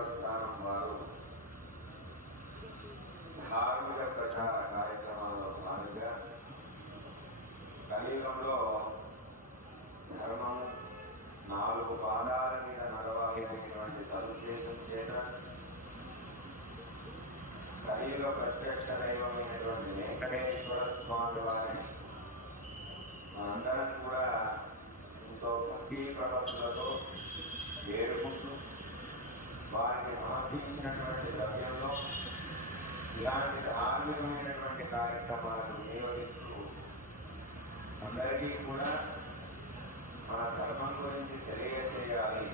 దేవస్థానం వారు ధార్మిక ప్రచార కార్యక్రమాల్లో భాగంగా కలియుగంలో ధర్మం 4 పాదాల మీద నడవాలి అనేటువంటి సదుద్దేశం చేత కలియుగ ప్రత్యక్ష దైవమైనటువంటి వెంకటేశ్వర స్వామి వారిని మనందరం కూడా ఎంతో భక్తి ప్రపత్తులతో వేడుకుంటూ వారికి సమర్పించినటువంటి ద్రవ్యంలో ఇలాంటి ధార్మికమైనటువంటి కార్యక్రమాలను వినియోగిస్తూ అందరికీ కూడా మన ధర్మం గురించి తెలియజేయాలి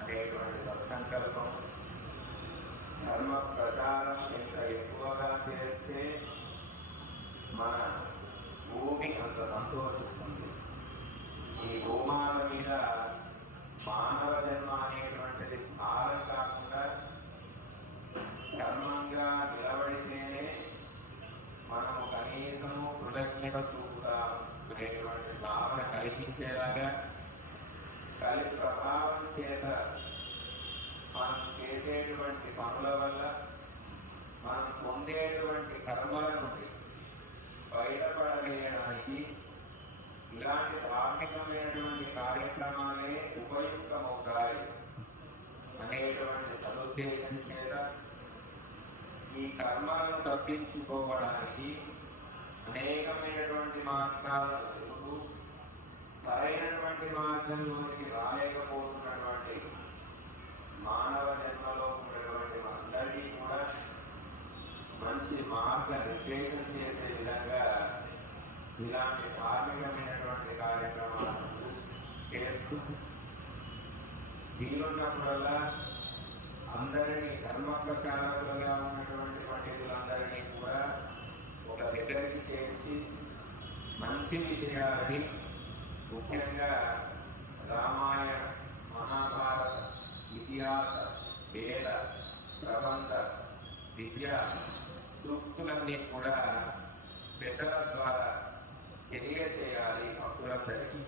అనేటువంటి సత్సంకల్పం. ధర్మ ప్రచారం ఎంత ఎక్కువగా చేస్తే మన భూమి అంత సంతోషిస్తుంది. ఈ భూమాల మీద మానవ జన్మ అనేటువంటిది భారం కాకుండా ధర్మంగా నిలబడితేనే మనము కనీసము కృతజ్ఞత చూపుతామనేటువంటి భావన కల్పించేలాగా కలి ప్రభావం చేత మనం చేసేటువంటి పనుల వల్ల మనం పొందేటువంటి కర్మల నుండి బయటపడవేయడానికి ఇలాంటి ధార్మికమైనటువంటి కార్యక్రమాలే ఉపయుక్తమవుతాయి అనేటువంటి సదుద్దేశం చేత ఈ కర్మలను తప్పించుకోవడానికి అనేకమైనటువంటి మార్గాలను తెలుగు సరైనటువంటి మార్గంలోనికి రాలేకపోతున్నటువంటి మానవ జన్మలో ఉన్నటువంటి అందరికీ కూడా మంచి మార్గ నిర్దేశం చేసే విధంగా ఇలాంటి ధార్మికమైనటువంటి కార్యక్రమాలను చేస్తూ వీలున్నప్పుడల్లా అందరినీ ధర్మ ప్రచారకులుగా ఉన్నటువంటి పండితులందరినీ కూడా ఒక దగ్గరికి చేర్చి మంచి విషయాలని ముఖ్యంగా రామాయణ మహాభారత ఇతిహాస వేద ప్రబంధ విద్య సూక్తులన్నీ కూడా పెద్దల ద్వారా తెలియజేయాలి భక్తులందరికీ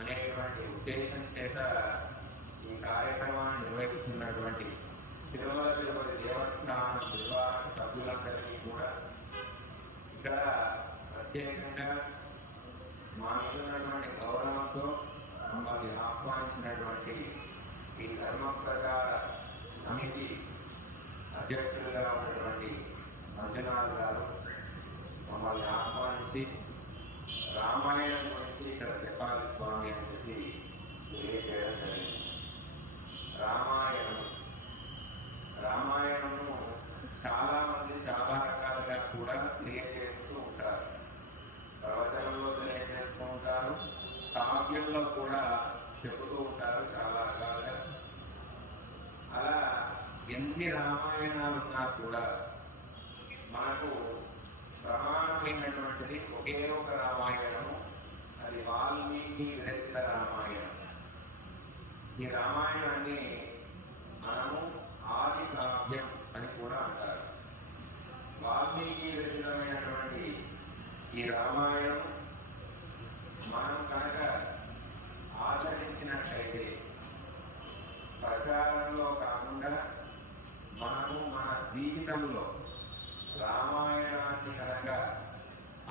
అనేటువంటి ఉద్దేశం చేత ఈ కార్యక్రమాన్ని నిర్వహిస్తున్నటువంటి తిరుమల తిరుపతి దేవస్థానం నిర్వాహక సభ్యులందరికీ కూడా ఇక్కడ ప్రత్యేకంగా మా మీదున్నటువంటి గౌరవంతో మమ్మల్ని ఆహ్వానించినటువంటి ఈ ధర్మ ప్రచార సమితి అధ్యక్షులుగా ఉన్నటువంటి మంజునాథ్ గారు మమ్మల్ని ఆహ్వానించి రామాయణం గురించి ఇక్కడ చెప్పాలి స్వామి అని చెప్పి తెలియజేయడం జరిగింది. రామాయణము చాలా మంది చాలా రకాలుగా కూడా తెలియజేస్తూ ఉంటారు. ప్రవచనంలో తెలియజేస్తూ ఉంటారు, కావ్యంలో కూడా చెబుతూ ఉంటారు చాలా రకాలుగా. అలా ఎన్ని రామాయణాలున్నా కూడా మనకు ప్రమాణమైనటువంటిది ఒకే ఒక రామాయణము, అది వాల్మీకి విరచిత రామాయణం. ఈ రామాయణాన్ని మనము ఆది కావ్యం అని కూడా అంటారు. వాల్మీకి విరచితమైనటువంటి ఈ రామాయణం మనం కనుక ఆచరించినట్లయితే ప్రచారంలో కాకుండా మనము మన జీవితంలో రామాయణాన్ని కనుక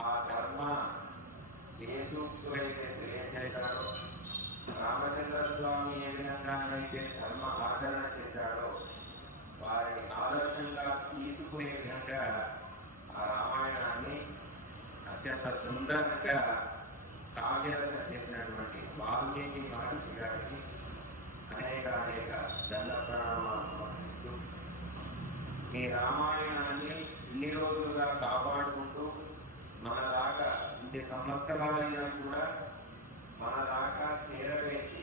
ఆ ధర్మ ఏ సూక్తులైతే తెలియజేశారో, రామచంద్ర స్వామి ఏ విధంగానైతే ధర్మ ఆచరణ చేశాడో వారిని ఆదర్శంగా తీసుకునే విధంగా ఆ రామాయణాన్ని అత్యంత సుందరంగా కావ్యరచన చేసినటువంటి వాల్మీకి మహర్షి గారికి అనేక దండ ప్రణామాలు సమర్పిస్తూ ఈ రామాయణాన్ని ఇన్ని రోజులుగా కాపాడుకుంటూ మన దాకా ఇన్ని సంవత్సరాలైనా కూడా మన దాకా చేరవేసి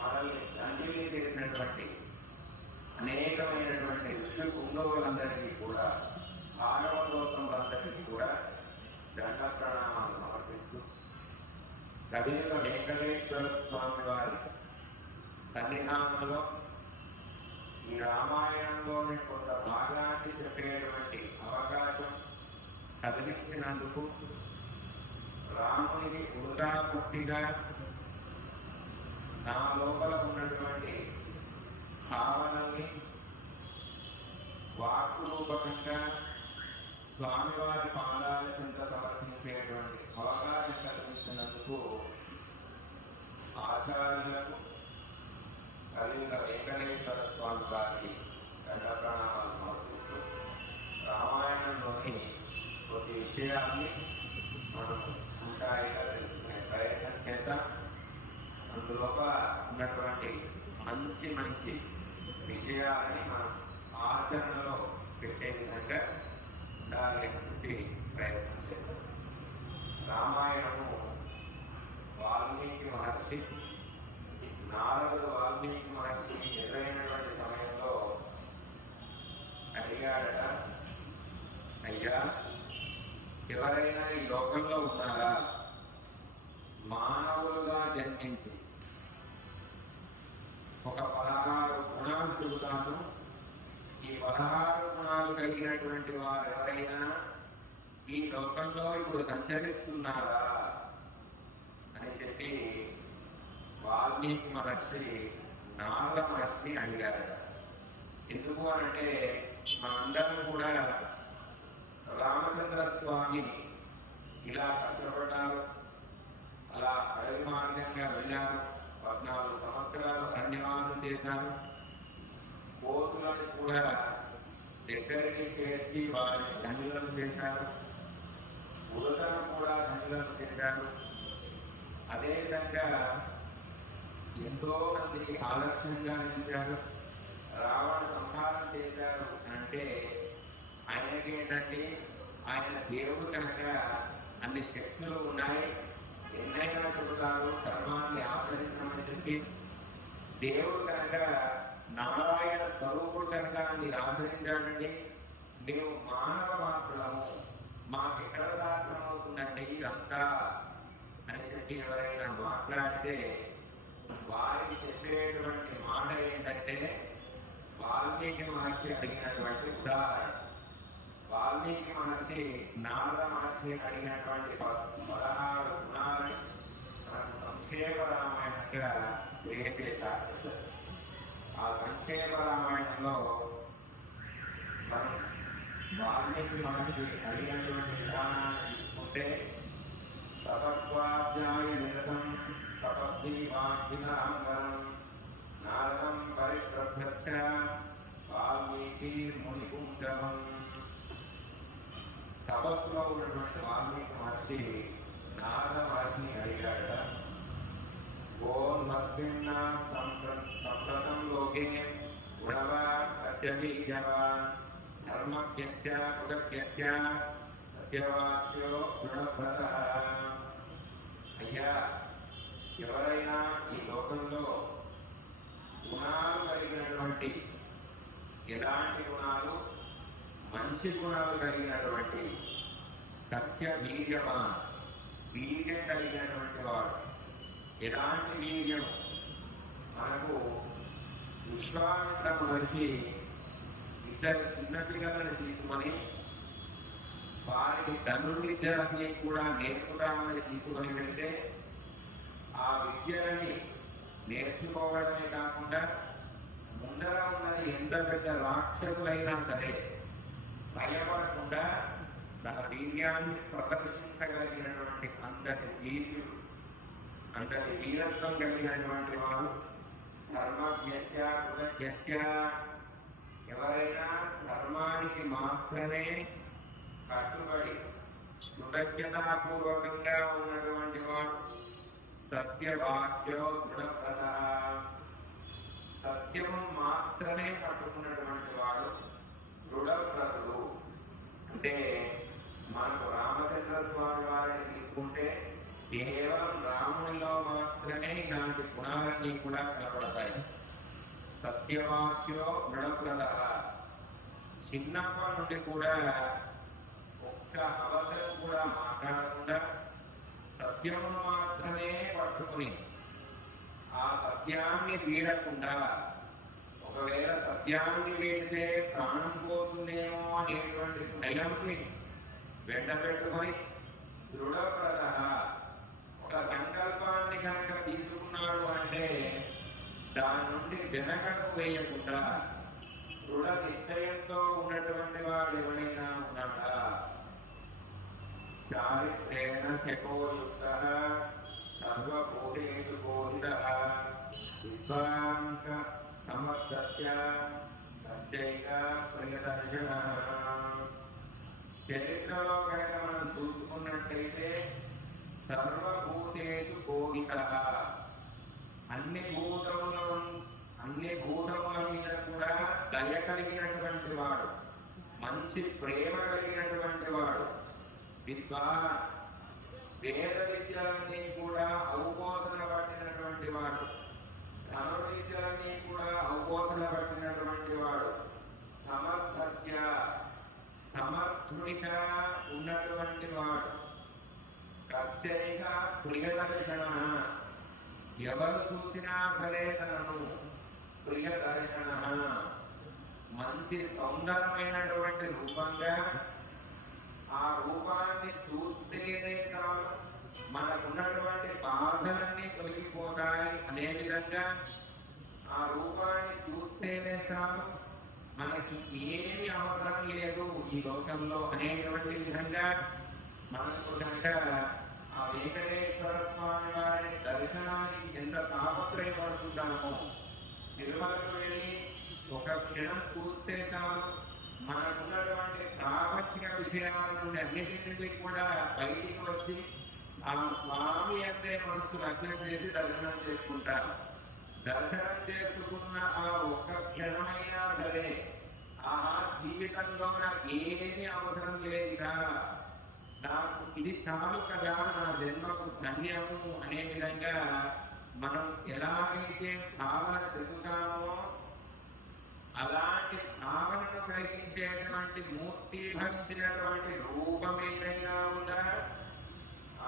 మనల్ని తండ్రిని చేసినటువంటి అనేకమైనటువంటి ఋషి కుంగవులందరికీ కూడా భాగవతోత్తములందరికీ కూడా దండ ప్రణామాలు సమర్పిస్తూ కవిత వెంకటేశ్వర స్వామి వారి సన్నిధానంలో ఈ రామాయణంలోని కొంత భాగాన్ని చెప్పేటువంటి అవకాశం కల్పించినందుకు రామునికి వృధా పుట్టిగా నా లోపల ఉన్నటువంటి భావనల్ని ఉద్దేశపూర్వకంగా స్వామివారి పాదాల చెంత సమర్పించేటువంటి అవకాశం కల్పిస్తున్నందుకు ఆచార్యులకు కలియుగ వెంకటేశ్వర స్వామి వారికి దండప్రణామాలు సమర్పిస్తూ రామాయణంలోని కొద్ది విషయాన్ని మనం ఉంటాయిగా తెలుసుకునే ప్రయత్నం చేద్దాం. అందులోపల ఉన్నటువంటి మంచి మంచి విషయాలని మనం ఆచరణలో పెట్టే విధంగా ఉండాలి అని చెప్పి ప్రయత్నం చేద్దాం. రామాయణము వాల్మీకి మహర్షి నారదుడు వాల్మీకి మహర్షి ఎదురైనటువంటి సమయంలో అడిగాడట, అయ్యా ఎవరైనా ఈ లోకంలో ఉన్నారా మానవులుగా జన్మించి ఒక 16 గుణాలు చెబుతాను, ఈ 16 గుణాలు కలిగినటువంటి వారు ఎవరైనా ఈ లోకంలో ఇప్పుడు సంచరిస్తున్నారా అని చెప్పి వాల్మీకి మహర్షి నారద మహర్షిని అడిగారట. ఎందుకు అంటే మనందరం కూడా రామచంద్ర స్వామి ఇలా కష్టపడ్డారు, అలా అడవి మార్గంగా వెళ్ళారు, 14 సంవత్సరాలు అరణ్యవాసం చేశారు, కోతులను కూడా దగ్గరికి చేర్చి వారిని దండులను చేశారు, ఉదలను కూడా దండులను చేశారు. అదేవిధంగా ఎంతో మందికి ఆలస్యంగా నిలిచారు, రావణ సంహారం చేశారు. అంటే ఆయనకి ఏంటంటే ఆయన దేవుడు కనుక అన్ని శక్తులు ఉన్నాయి, ఎన్నైనా చెబుతారు, ధర్మాన్ని ఆచరించమని చెప్పి. దేవుడు కనుక నారాయణ స్వరూపుడు కనుక మీరు ఆచరించాడండి, మేము మానవ మాత్రము, మాకెక్కడ సాధ్యమవుతుందండి ఇదంతా అని చెప్పి ఎవరైనా మాట్లాడితే వారికి చెప్పేటువంటి మాట ఏంటంటే వాల్మీకి మహర్షి అడిగినటువంటి ఉదాహరణ. వాల్మీకి మహర్షి నారద మహర్షి అడిగినటువంటి 16 గుణాలను మనకు సంక్షేమ రామాయణంగా తెలియజేశారు. ఆ సంక్షేమ రామాయణంలో మనం వాల్మీకి మహర్షి అడిగినటువంటి విధానాన్ని తీసుకుంటే తపస్వాధ్యాయ నిరతం తపస్వి వాగ్వినాంబరం నారదం పరిప్రభ్యక్ష వాల్మీకి మునిపుంగవం. తపస్సులో ఉన్నటువంటి వాల్మీకి మహర్షి నారద మహర్షిని అడిగాడట, ఓన్మస్మిన్నా సంప్రతం లోకే గుణవా కస్యవీర్యవా ధర్మజ్ఞస్య కృతజ్ఞస్య సత్యవాక్యో గుణవ్రతః. అయ్యా ఎవరైనా ఈ లోకంలో గుణాలు కలిగినటువంటి, ఎలాంటి గుణాలు, మంచి గుణాలు కలిగినటువంటి, కస్య వీర్యవాన్ వీర్యం కలిగినటువంటి వాడు. ఎలాంటి వీర్యం? మనకు విశ్వామిత్ర మహర్షి 2 చిన్నపిల్లలను తీసుకొని వారికి ధనుర్విద్యని కూడా నేర్పుదామని తీసుకొని వెళ్తే ఆ విద్యలని నేర్చుకోవడమే కాకుండా ముందర ఉన్నది ఎంత పెద్ద రాక్షసులైనా సరే భయపడకుండా తన వీర్యాన్ని ప్రదర్శించగలిగినటువంటి అంతటి వీర్యుడు, అంతటి వీరత్వం కలిగినటువంటి వాడు. ధర్మజ్ఞస్య కృతజ్ఞస్య ఎవరైనా ధర్మానికి మాత్రమే కట్టుబడి కృతజ్ఞతాపూర్వకంగా ఉన్నటువంటి వాడు. సత్యవాక్యో దృఢప్రద సత్యము మాత్రమే పట్టుకున్నటువంటి వాడు దృఢప్రదుడు. అంటే మనకు రామచంద్ర స్వామి వారిని తీసుకుంటే కేవలం రామునిలో మాత్రమే ఇలాంటి గుణాలన్నీ కూడా కనబడతాయి. సత్యవాక్యో దృఢప్రద చిన్నప్పటి నుండి కూడా ఒక్క అబద్ధం కూడా మాట్లాడకుండా సత్యమును మాత్రమే పట్టుకుని ఆ సత్యాన్ని వీడకుండా, ఒకవేళ సత్యాన్ని వీడితే ప్రాణం పోతుందేమో అనేటువంటి భయాన్ని వెంటబెట్టుకొని దృఢప్రద ఒక సంకల్పాన్ని కనుక తీసుకున్నాడు అంటే దాని నుండి వెనకకు వేయకుండా దృఢ నిశ్చయంతో ఉన్నటువంటి కలిగినటువంటి వాడు ఎవరైనా ఉన్నాడా? చారిత్రేణ చకోయుక్తః సర్వభూతేషు బోధితః విద్వాంక సమర్థస్య తస్యైక ప్రియదర్శనః. చరిత్రలో కనుక మనం చూసుకున్నట్లయితే సర్వభూతేషు బోధితః, అన్ని భూతముల మీద కూడా దయ కలిగినటువంటి వాడు, మంచి ప్రేమ కలిగినటువంటి వాడు. విద్వాన్, వేద విద్యలన్నీ కూడా అవపోసన పట్టినటువంటి వాడు, ధన విద్యలన్నీ కూడా అవపోసన పట్టినటువంటి వాడు. సమర్థస్య, సమర్థుడిగా ఉన్నటువంటి వాడు. కశ్చైక ప్రియదర్శన, ఎవరు చూసినా సరే తనను ప్రియదర్శన, మంచి సౌందర్యమైనటువంటి రూపంగా, ఆ రూపాన్ని చూస్తేనే చాలు మనకున్నటువంటి బాధలన్నీ తొలగిపోతాయి అనే విధంగా, ఆ రూపాన్ని చూస్తేనే చాలు మనకి ఏమి అవసరం లేదు ఈ లోకంలో అనేటువంటి విధంగా మనకు కనుక ఆ వెంకటేశ్వర స్వామి వారిని దర్శనానికి ఎంత తాపత్రయపడుతుంటామో, తిరుమలకు వెళ్ళి ఒక క్షణం చూస్తే చాలు మనకున్నటువంటి ప్రాపంచిక విషయాల నుండి అన్నింటినీ కూడా బయటికి వచ్చి ఆ స్వామి అంటే మనసు లగ్నం చేసి దర్శనం చేసుకుంటారు. దర్శనం చేసుకున్న ఆ ఒక్క క్షణమైనా సరే ఆ జీవితంలో నాకు ఏమీ అవసరం లేదుగా, నాకు ఇది చాలు కదా, నా జన్మకు ధన్యము అనే విధంగా మనం ఎలాగైతే భావన చెందుతామో అలాంటి భావనను కలిగించేటువంటి మూర్తి భవించినటువంటి రూపం ఏదైనా ఉందా?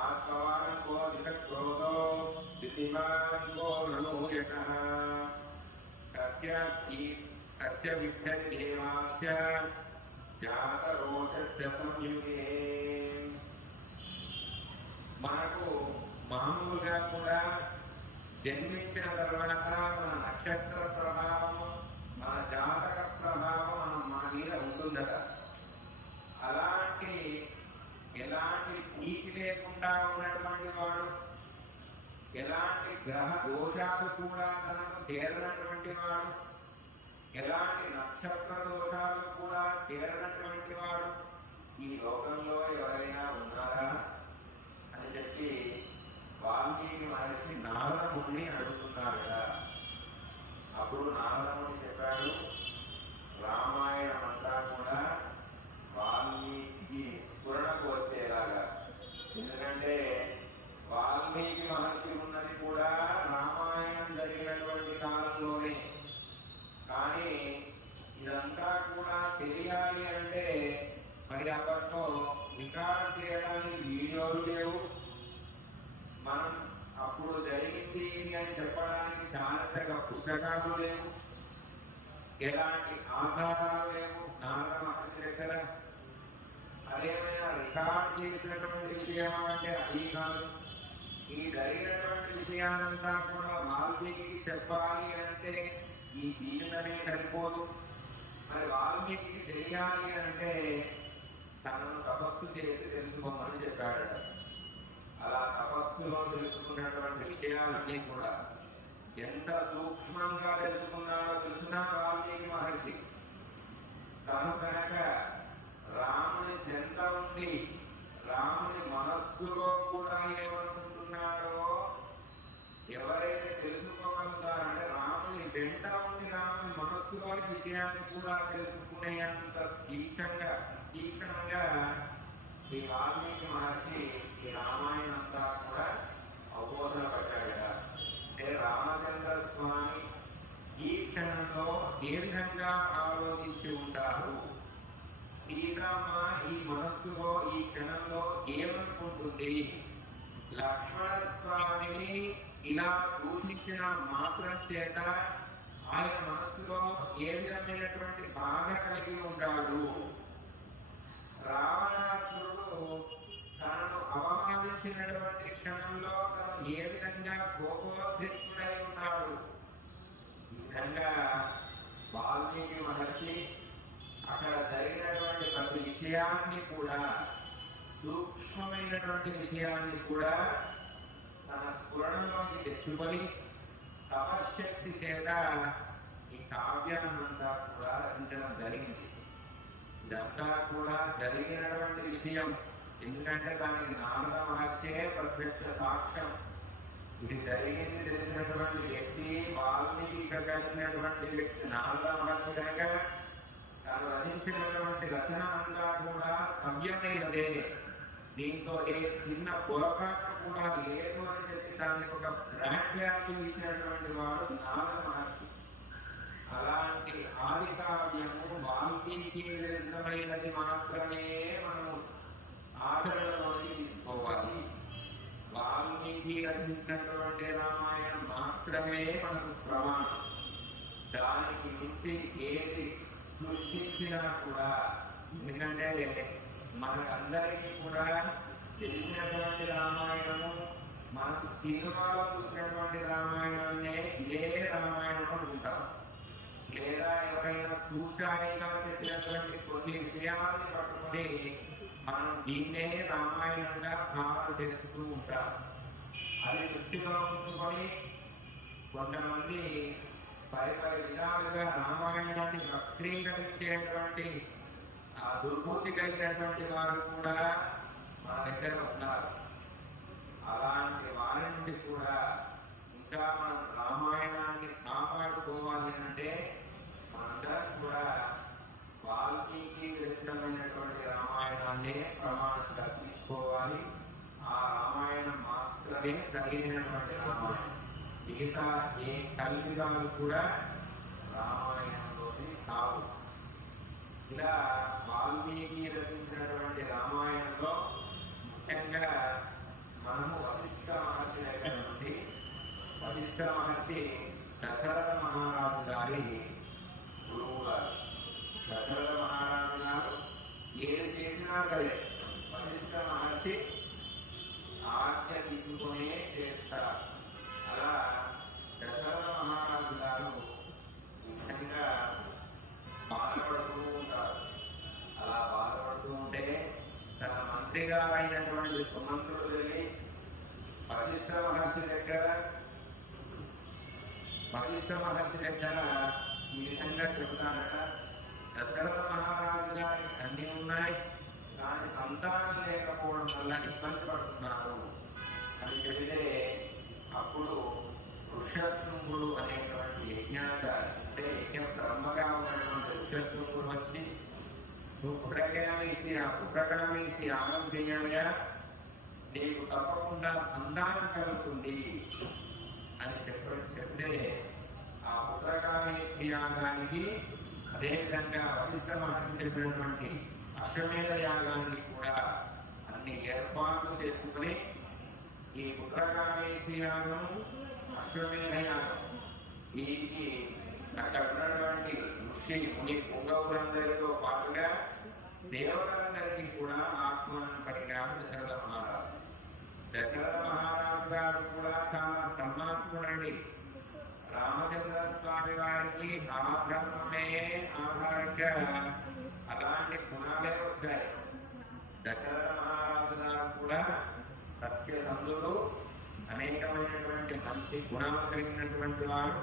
ఆత్మవాన్కో విరక్రోధో ద్వితీవాన్కో నూయకః కస్య విద్యదేవాస్య జాతరోషస్య సంయుగే. మనకు మామూలుగా కూడా జన్మించిన తర్వాత మన నక్షత్ర ప్రభావం, మన జాతక ప్రభావం మన మీద ఉంటుందట. ఎలాంటి భీతి లేకుండా ఉన్నటువంటి వాడు, ఎలాంటి గ్రహ దోషాలు కూడా తనకు చేరనటువంటి వాడు, ఎలాంటి నక్షత్ర దోషాలు కూడా చేరనటువంటి వాడు ఈ లోకంలో ఎవరైనా ఉన్నారా అని చెప్పి వాల్మీకి మహర్షి నారదముని అడుగుతున్నారు కదా. అప్పుడు నారదముని చెప్పాడు, రామాయణం అంతా కూడా వాల్మీకి స్ఫురణకు వచ్చేలాగా. ఎందుకంటే వాల్మీకి మహర్షి ఉన్నది కూడా రామాయణం జరిగినటువంటి కాలంలోనే. కానీ ఇదంతా కూడా తెలియాలి అంటే మరి అప్పట్లో రికార్డు చేయడానికి వీడియోలు లేవు, మనం అప్పుడు జరిగింది అని చెప్పడానికి చారిత్రక పుస్తకాలు లేవు, ఎలాంటి ఆధారాలు లేవు నారద మహర్షి దగ్గర. అదేమైనా రికార్డు చేసినటువంటి విషయం అంటే అది కాదు. ఈ జరిగినటువంటి విషయాలంతా కూడా వాల్మీకి చెప్పాలి అంటే ఈ జీవితమే సరిపోదు. మరి వాల్మీకి తెలియాలి అంటే తనను తపస్సు చేసి తెలుసుకోమని చెప్పాడట. అలా తపస్సులో తెలుసుకున్నటువంటి విషయాలన్నీ కూడా ఎంత సూక్ష్మంగా తెలుసుకున్నాడో తెలిసిన వాల్మీకి మహర్షి. తను కనుక రాముని చెంత ఉండి రాముని మనస్సులో కూడా ఏమనుకుంటున్నాడో ఎవరైతే తెలుసుకోగలుగుతారంటే రాముని వెంట ఉండి రాముని మనస్సులోని విషయాన్ని కూడా తెలుసుకునేంత తీక్షణంగా ఈ వాల్మీకి మహర్షి ఈ రామాయణం అంతా కూడా అవబోధన పడ్డాడు కదా. అంటే రామచంద్ర స్వామి ఈ క్షణంలో ఏ విధంగా ఆలోచించి ఉంటారు, సీతమ్మ ఈ మనస్సులో ఈ క్షణంలో ఏమనుకుంటుంది, లక్ష్మణ స్వామిని ఇలా దూషించిన మాత్రం చేత ఆయన మనస్సులో ఏ విధమైనటువంటి బాధ కలిగి ఉంటాడు, రావణాసురుడు తనను అవమానించినటువంటి క్షణంలో తను ఏ విధంగా కోపోద్రిక్తుడై ఉన్నాడు. ఈ విధంగా వాల్మీకి మహర్షి అక్కడ జరిగినటువంటి ప్రతి విషయాన్ని కూడా, సూక్ష్మమైనటువంటి విషయాన్ని కూడా తన స్ఫురణలోకి తెచ్చుకొని తపశ్శక్తి చేత ఈ కావ్యాన్నంతా కూడా రచించడం జరిగింది. ఇదంతా కూడా జరిగినటువంటి విషయం. ఎందుకంటే దానికి నారద మహర్షే ప్రత్యక్ష సాక్ష్యం. ఇది జరిగింది తెలిసినటువంటి వ్యక్తి, వాల్మీకి కలిసినటువంటి వ్యక్తి నారద మహర్షి కనుక తాను రచించినటువంటి రచన అంతా కూడా సవ్యమైనదే. దీంతో ఏ చిన్న పొరపాటు కూడా లేదు అని చెప్పి దానికి ఒక ప్రాఖ్యాతి ఇచ్చినటువంటి వాడు నారద మహర్షి. అలాంటి ఆది కావ్యము వాల్మీకి విరుద్ధమైనది మాత్రమే మనము ఆచరణలోకి తీసుకోవాలి. వాల్మీకి రచించినటువంటి రామాయణం మాత్రమే మనకు ప్రమాణం. దానికి మించి ఏది సృష్టించినా కూడా, ఎందుకంటే మనకందరికీ కూడా తెలిసినటువంటి రామాయణము, మనకు సినిమాలో చూసినటువంటి రామాయణాన్నే ఇదే రామాయణం అనుకుంటాం. లేదా ఎవరైనా సూచనగా చెప్పినటువంటి కొన్ని విషయాలను పట్టుకొని మనం దీన్నే రామాయణంగా భావన చేస్తూ ఉంటాం. అది దృష్టిలో ఉంచుకొని కొంతమంది పరిపరి విధాలుగా రామాయణాన్ని వక్రీకరించేటువంటి ఆ దుర్బుద్ధి కలిగినటువంటి వారు కూడా మన దగ్గర ఉన్నారు. అలాంటి వారి నుండి కూడా ఇంకా మనం రామాయణాన్ని కాపాడుకోవాలి అంటే మనందరం కూడా వాల్మీకి విరుద్ధమైనటువంటి రామాయణాన్ని ప్రమాణంగా తీసుకోవాలి. ఆ రామాయణం మాత్రమే సరైనటువంటి రామాయణం. మిగతా ఏ కల్పితాలు కూడా రామాయణంలోనే కావు. ఇలా వాల్మీకి రచించినటువంటి రామాయణంలో ముఖ్యంగా మనము వశిష్ఠ మహర్షి దగ్గర నుండి, వశిష్ఠ మహర్షి దశరథ మహారాజు గారి గురువు గారు. దశరథ మహారాజు గారు ఏది చేసినా సరే వశిష్ఠ మహర్షి ఆజ్ఞ తీసుకునే చేస్తారు. అలా దశరథ మహారాజు గారు ముఖ్యంగా బాధపడుతూ ఉంటారు. అలా బాధపడుతూ ఉంటే తన మంత్రిగా అయినటువంటి సుమంత్రుడు వెళ్ళి వశిష్ఠ మహర్షి దగ్గర ఈ విధంగా చెబుతానట, దశరథ మహారాజు గారి అన్ని ఉన్నాయి, కానీ సంతానం లేకపోవడం వల్ల ఇబ్బంది పడుతున్నారు అని చెబితే, అప్పుడు ఋషశృంగుడు అనేటువంటి యజ్ఞాచారి, అంటే యజ్ఞ బ్రహ్మగా ఉన్నటువంటి ఋషశృంగుడు వచ్చి, నువ్వు పుట్టకడం వేసి యాగం చేయాలిగా, నీకు తప్పకుండా సంతానం కలుగుతుంది అని చెప్తే, ఆ పుత్రకామేష్టి యాగానికి అదేవిధంగా వశిష్ఠ మహర్షి చెప్పినటువంటి అశ్వమేధ యాగానికి కూడా అన్ని ఏర్పాట్లు చేసుకుని, ఈ పుత్రకామేష్టి యాగం, అశ్వమేధ యాగం, వీటికి అక్కడ ఉన్నటువంటి ఋషి ముని పుంగవులందరితో పాటుగా దేవతలందరికీ కూడా ఆహ్వానం పలికారు దశరథ మహారాజు. దశరథ మహారాజు గారు కూడా చాలా బ్రహ్మాత్ముడండి. రామచంద్ర స్వామి వారికి ఆ బ్రహ్మమే ఆధారంగా అలాంటి గుణాలే వచ్చాయి. దశరథ మహారాజు గారు కూడా సత్యసంధులు, అనేకమైనటువంటి మంచి గుణాలు కలిగినటువంటి వారు,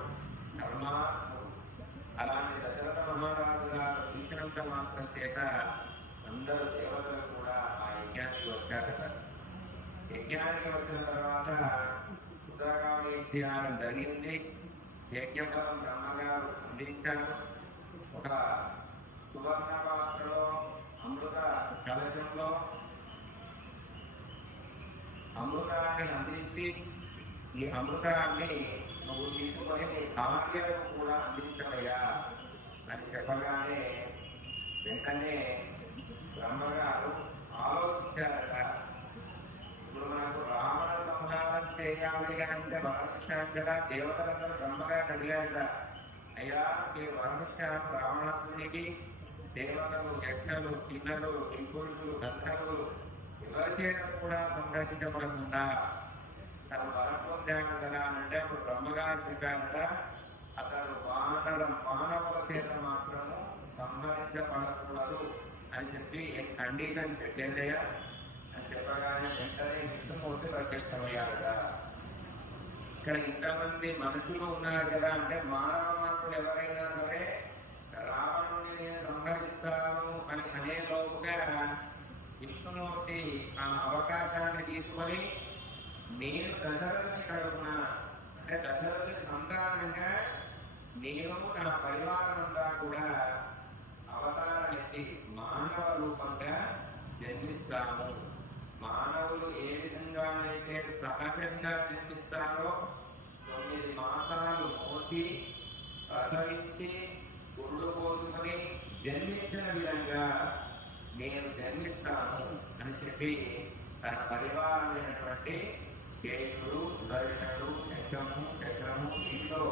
ధర్మాత్ముడు. అలాంటి దశరథ మహారాజు గారు తీసినంత మాత్రం చేత అందరూ దేవతలు కూడా ఆ యజ్ఞానికి వచ్చారట. యజ్ఞానికి వచ్చిన తర్వాత పుత్రకామేష్టి యాగం జరిగింది. యజ్ఞఫలం బ్రహ్మగారు అందించారు. ఒక సువర్ణ పాత్రలో, అమృత కలశంలో అమృతాన్ని అందించి, ఈ అమృతాన్ని నువ్వు తీసుకొని నీ భార్యకు కూడా అందించవయ్యా అని చెప్పగానే వెంటనే బ్రహ్మగారు ఆలోచించారట. ఇప్పుడు మనకు రావణ సంహారం చేయాలి అంటే వరమిచ్చారు కదా, దేవతలందరూ బ్రహ్మగారు అడిగారట, అయ్యా మీరు వరమిచ్చారు రావణాసునికి, దేవతలు, యక్షలు, కిన్నలు, కింపురుషులు, గంధర్వులు ఎవరి చేత కూడా సంహరించబడకుండా తను వరం పొందాడు కదా అంటే, అప్పుడు బ్రహ్మగారు చెప్పారట, అతను మానవుల చేత మాత్రము సంహరించ పడకూడదు అని చెప్పి కండిషన్ పెట్టేదయ్యా అని చెప్పగానే వెంటనే విష్ణుమూర్తి ప్రత్యక్షమయ్యారు కదా. ఇక్కడ ఇంతమంది మనుషులు ఉన్నారు కదా, అంటే మానవ మాత్రులు ఎవరైనా సరే రావణుని నేను సంహరిస్తాను అని అనే లోపుగా విష్ణుమూర్తి ఆ అవకాశాన్ని తీసుకొని నేను దశరథుని కడుపున, అంటే దశరథుని సంతానంగా నేను నా పరివారం అంతా కూడా అవతారం ఎత్తి మానవ రూపంగా జన్మిస్తాను. మానవులు ఏ విధంగా అయితే సహజంగా జన్మిస్తారో 9 మాసాలు మోసి ప్రసవించి గుళ్ళు పోసుకొని జన్మించిన విధంగా నేను జన్మిస్తాను అని చెప్పి తన పరివారమైనటువంటి కేశుడు, సుదర్శనుడు, చక్రము దీంట్లో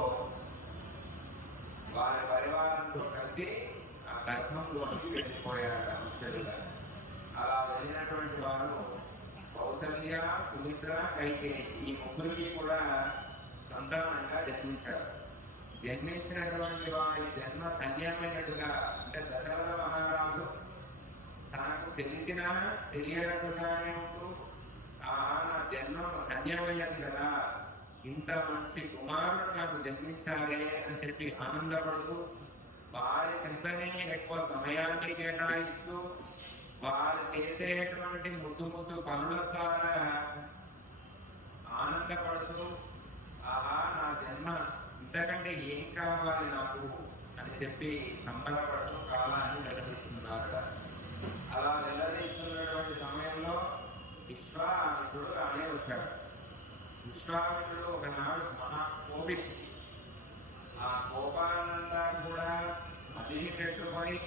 వారి పరివారంతో కలిసి ఆ గర్భంలోకి వెళ్ళిపోయారు ముఖ్యులుగా. అలా వెళ్ళినటువంటి వారు కౌసల్య, సుమిత్ర, కైకేయి ఈ ముగ్గురికి కూడా సంతానంగా జన్మించారు. జన్మించినటువంటి వారి జన్మ ధన్యమైనట్టుగా, అంటే దశరథ మహారాజు తనకు తెలిసినా తెలియనట్టుగానే ఉంటూ నా జన్మ ధన్యమైనది కదా, ఇంత మంచి కుమారుడు నాకు జన్మించాలే అని చెప్పి ఆనందపడుతూ వారి చింతనే ఎక్కువ సమయాన్ని కేటాయిస్తూ వారు చేసేటువంటి ముద్దు పనుల ద్వారా ఆనందపడుతూ ఆహా నా జన్మ ఇంతకంటే ఏం కావాలి నాకు అని చెప్పి సంబరపడుతూ కాలాన్ని వెల్లడిస్తున్నారు. అలా వెల్లడిస్తున్నటువంటి సమయంలో విశ్వామిత్రుడు రానే వచ్చాడు. విశ్వామిత్రుడు ఒకనాడు మహా కోపిష్టి. ఆ కోపానంతా కూడా అదిని పెట్టుకొని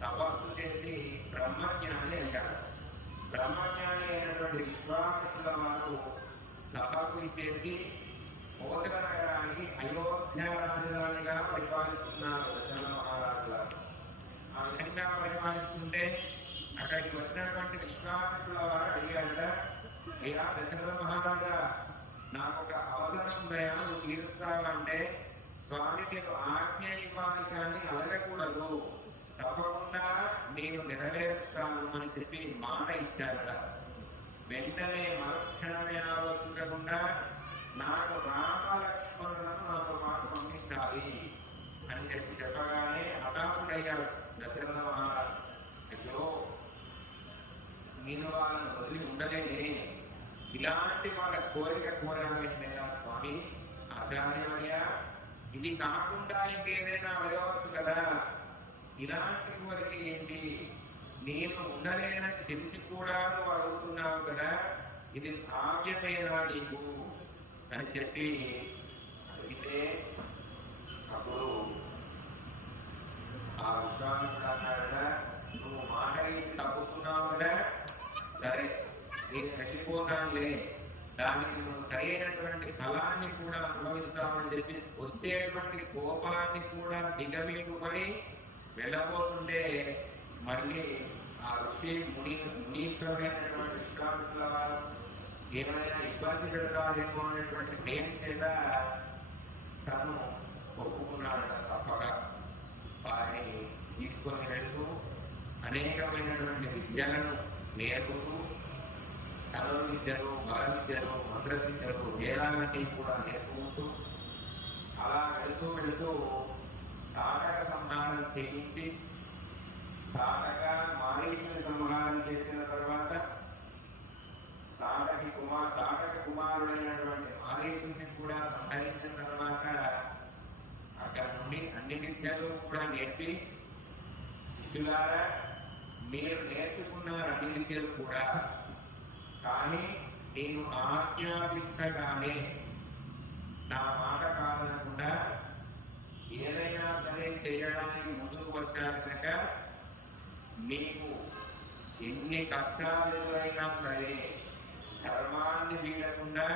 తపస్సు చేసి బ్రహ్మజ్ఞాని అయ్యాడు. బ్రహ్మజ్ఞాని అయినటువంటి విశ్వామిత్రుల వారు సభకు చేసి కోసల నగరానికి అయోధ్య రాజధానిగా పరిపాలిస్తున్నారు దశరథ మహారాజు గారు. ఆ విధంగా పరిపాలిస్తుంటే అక్కడికి వచ్చినటువంటి విశ్వామిత్రుల వారు అడిగారట, అయ్యా దశరథ మహారాజా, నాకు ఒక అవసరం ఉందయా, నువ్వు తీరుస్తావంటే స్వామి నీకు ఆజ్ఞ ఇవ్వాలి కానీ అడగకూడదు, తప్పకుండా నేను నెరవేరుస్తాను అని చెప్పి మాట ఇచ్చారట. వెంటనే మరుక్షణమే ఆలోచించకుండా నాకు రామ లక్ష్మణులను నాతో పాటు పంపించాలి అని చెప్పి చెప్పగానే హఠాత్తుడయ్యాడు దశరథ మహారాజు. అయ్యో నేను వాళ్ళని వదిలి ఉండలేనే, ఇలాంటి వాళ్ళ కోరిక కోరాలేదా స్వామి, ఆచార్య ఇది కాకుండా ఇంకేదైనా అడగవచ్చు కదా, ఇలాంటి కోరిక ఏంటి, నేను ఉండలేనని తెలిసి కూడా నువ్వు అడుగుతున్నావు కదా, ఇది భావ్యమేనా నీకు అని చెప్పి అడిగితే అప్పుడు ఆ విశ్వామిత్రుడు అన్నాడట, నువ్వు మాట ఇచ్చి తప్పుతున్నావు కదా, సరే నేను చచ్చిపోతానులే, దానికి నువ్వు సరైనటువంటి ఫలాన్ని కూడా అనుభవిస్తామని చెప్పి వచ్చేటువంటి కోపాన్ని కూడా దిగమింగుకొని వెళ్ళబోతుంటే మళ్ళీ ఆ ఋషి మునీశ్వరుడైనటువంటి విశ్వామిత్రుల వారు ఏమైనా ఇబ్బంది పెడతారేమో అనేటువంటి భయం చేత తను ఒప్పుకున్నాడు. తప్పక వారిని తీసుకొని వెళ్తూ అనేకమైనటువంటి విద్యలను నేర్పుతూ కళల విద్యలు, బల విద్యలు, మంత్ర విద్యలు, వేదాలన్నీ కూడా నేర్పుకుంటూ అలా వెళుతూ తాటక సంహారం చేయించి తాటక మారీచుని సంహారం చేసిన తర్వాత తాటక కుమారుడైనటువంటి మారీచుని కూడా సంహరించిన తర్వాత అక్కడ నుండి అన్ని విద్యలు కూడా నేర్పి, శిష్యులారా మీరు నేర్చుకున్నారు అన్ని విద్యలు కూడా, కానీ నేను ఆజ్ఞాపించగానే నా మాట కాదనకుండా ఏదైనా సరే చేయడానికి ముందుకు వచ్చారు కనుక మీకు ఎన్ని కష్టాలు ఎదురైనా సరే ధర్మాన్ని వీడకుండా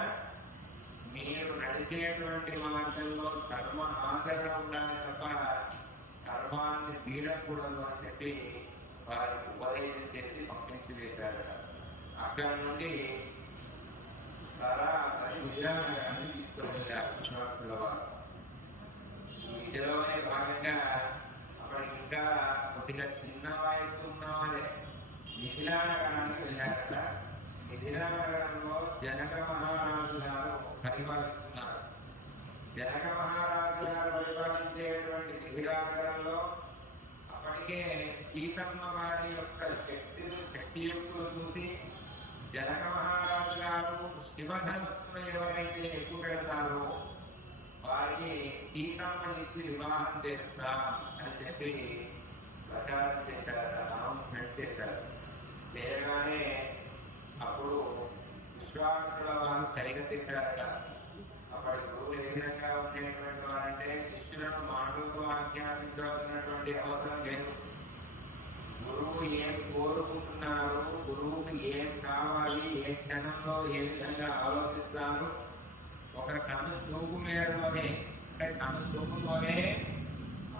మీరు నడిచేటువంటి మార్గంలో ధర్మ ఆచరణ ఉండాలి తప్ప ధర్మాన్ని వీడకూడదు అని చెప్పి వారికి ఉపదేశం చేసి పంపించి వేశారు. అక్కడ నుండి సరాసరి అప్పుడు ఇంకా కొద్దిగా చిన్న వయసు ఉన్నవాడే మిథిలా నగరానికి వెళ్ళారట. మిథిలా నగరంలో జనక మహారాజు గారు పరిపాలిస్తున్నారు. జనక మహారాజు గారు పరిపాలించేటువంటి మిథిలా నగరంలో అప్పటికే సీతమ్మ వారి యొక్క శక్తియుక్తులు చూసి జనక మహారాజు గారు శివధనుస్సును ఎవరైతే ఎక్కువ పెడతారో వారికి సీతమ్మనిచ్చి వివాహం చేస్తా అని చెప్పి ప్రచారం చేశారట, అనౌన్స్మెంట్ చేశారు. చేయగానే అప్పుడు విశ్వామిత్రుల వారు సరిగా చేశారట. అప్పటి గురువులు ఏ విధంగా ఉండేటువంటి వారంటే శిష్యులను మాటలతో ఆజ్ఞాపించవలసినటువంటి అవసరం లేదు. గురువు ఏం కోరుకుంటున్నారు, గురువుకు ఏం కావాలి, ఏ క్షణంలో ఏ విధంగా ఆలోచిస్తారు, ఒక కన్ను చూపు మేరలోనే అంటే కన్ను చూపులోనే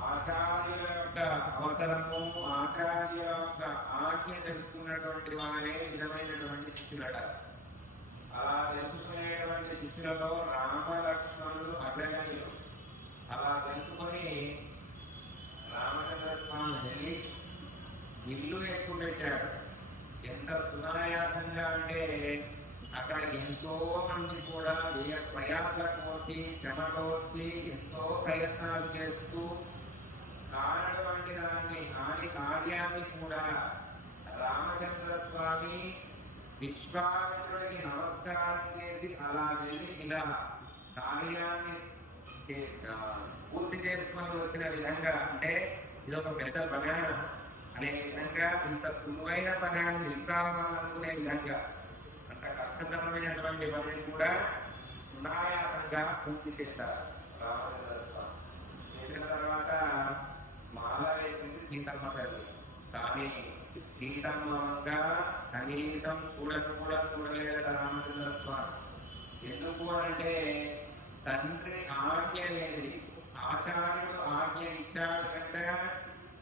ఆచార్యుల యొక్క అవసరము, ఆచార్యుల యొక్క ఆజ్ఞ తెలుసుకున్నటువంటి వారే విధమైనటువంటి శిష్యులట. అలా తెలుసుకునేటువంటి శిష్యులలో రామలక్ష్మణులు అగ్రగణ్యులు. అలా తెలుసుకొని రామచంద్ర స్వామి వెళ్ళి ఇల్లు ఎక్కువ పెట్టాడు. ఎంత సునాయాసంగా అంటే అక్కడ ఎంతో మంది కూడా ప్రయాసాలకు వచ్చి శ్రమలో వచ్చి ఎంతో ప్రయత్నాలు చేస్తూ కానటువంటి దాని కార్యాన్ని కూడా రామచంద్ర స్వామి విశ్వామిత్రుడికి నమస్కారం చేసి అలా వెళ్ళి ఇలా కార్యాన్ని పూర్తి చేసుకొని వచ్చిన విధంగా, అంటే ఇది ఒక పెద్ద బగానం అనే విధంగా, ఇంత సులువైన పనాన్ని నిష్కామాలనుకునే విధంగా, అంత కష్టతరమైనటువంటి పనిని కూడా సునాయాసంగా పూర్తి చేశారు రామచంద్ర స్వామి. చేసిన తర్వాత మాల వేసింది సీతమ్మ తల్లి. కానీ సీతమ్మగా కనీసం కూడా చూడలేదు రామచంద్ర స్వామి. ఎందుకు అంటే తండ్రి ఆజ్ఞ లేదు, ఆచార్యుడు ఆజ్ఞ ఇచ్చాడు కనుక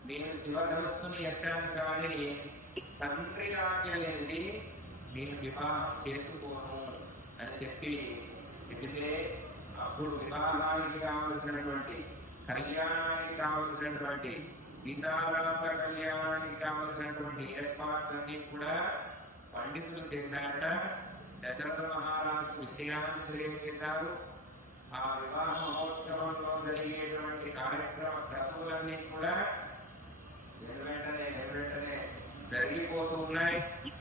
నేను శివధనుస్సును ఎత్తాను, కానీ తండ్రి ఆజ్ఞ లేనిది నేను వివాహం చేసుకోను అని చెబితే అప్పుడు వివాహానికి కావలసినటువంటి కళ్యాణానికి కావలసినటువంటి సీతారామ కళ్యాణానికి కావలసినటువంటి ఏర్పాట్లన్నీ కూడా పండితులు చేశారట. దశరథ మహారాజు విషయాన్ని తెలియజేశారు. ఆ వివాహ మహోత్సవంలో జరిగేటువంటి కార్యక్రమ క్రతువులన్నీ కూడా వెంటనే జరిగిపోతూ ఉన్నాయి.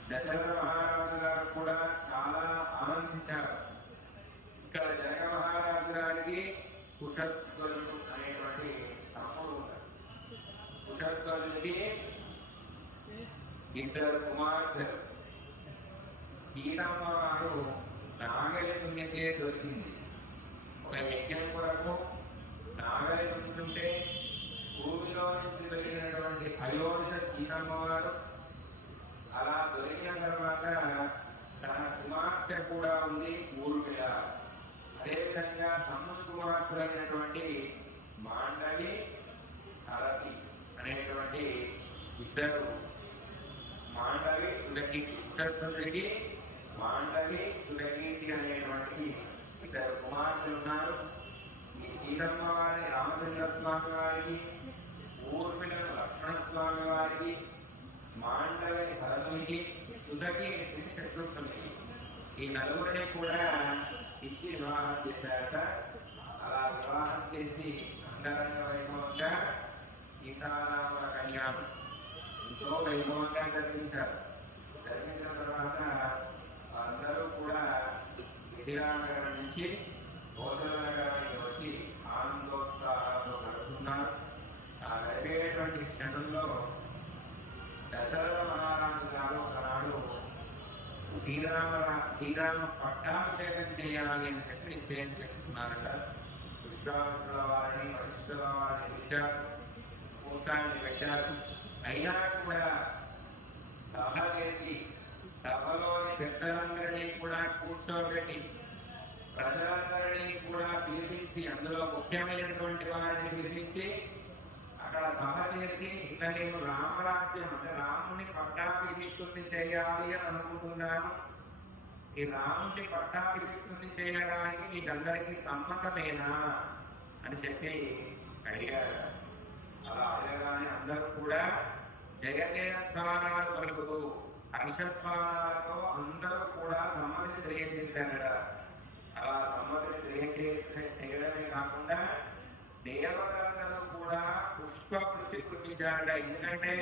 దశరథ మహారాజు గారు కూడా చాలా ఆనందించారు. ఇక్కడ జనక మహారాజు గారికి కుశధ్వజుడు అనేటువంటి తమ్ముడు ఉన్నారు. కుశధ్వజుడికి ఇద్దరు కుమార్తెలు. సీతమ్మ వారు నాగలింగకే దొరికింది. ఒక యజ్ఞం కొరకు నాగలి ఉంటుంటే భూమిలో నుంచి వెళ్ళినటువంటి అయోధ్య సీతమ్మ వారు అలా దొరికిన తర్వాత తన కుమార్తె కూడా ఉంది ఊర్మిళ. అదేవిధంగా తమ్ముడు కుమార్తెలైనటువంటి మాండవి, హరతి అనేటువంటి ఇద్దరు, మాండవి సులకీర్తి, మాండవి సులకీర్తి అనేటువంటి ఇద్దరు కుమార్తెలు ఉన్నారు. ఈ సీతమ్మ వారి రామచంద్ర స్వామి వారికి, ఊర్మిళ లక్ష్మణస్వామి వారికి, మాండవి హరతునికి, సులకీర్తి శత్రుఘ్నునికి, ఈ నలుగురిని కూడా ఇచ్చి వివాహం చేశారట. అలా వివాహం చేసి అంగరంగ వైభవంగా సీతారాముల కళ్యాణం ఎంతో వైభవంగా జరిగించారు. జరిగించిన తర్వాత అందరూ కూడా మిథిలానగరం నుంచి కోసల నగరానికి వచ్చి ఆనందోత్సాహాలతో గడుపుతున్నారు. ఆ గడిపేటువంటి క్షణంలో దశరథ మహారాజు గారు ఒకనాడు శ్రీరామ పట్టాభిషేకం చేయాలి అని చెప్పి నిశ్చయం చేస్తున్నారట. విశ్వామిత్రుల వారిని, వశిష్ఠుల వారిని పిలిచారు, ముహూర్తాన్ని పెట్టారు. అయినా కూడా సభ చేసి సభలోని పెద్దలందరినీ కూడా కూర్చోబెట్టి ప్రజలందరినీ కూడా పిలిపించి, అందులో ముఖ్యమైనటువంటి వారిని పిలిపించి అక్కడ సభ చేసి, ఇంకా నేను రామరాజ్యం అంటే రాముని పట్టాభిషిక్తుని చేయాలి అని అనుకుంటున్నాను, ఈ రాముని పట్టాభిషిక్తుని చేయడానికి మీకందరికీ సమ్మతమేనా అని చెప్పి అడిగారు. అలా అడగగానే అందరూ కూడా జయజయధ్వానాలు పలుకుతూ హర్షధ్వానాలతో అందరూ కూడా సమ్మతిని తెలియజేశారట. అలా సమ్మతిని చేయడమే కాకుండా దేవతలందరూ కూడా పుష్పవృష్టి కురిపించారట. ఎందుకంటే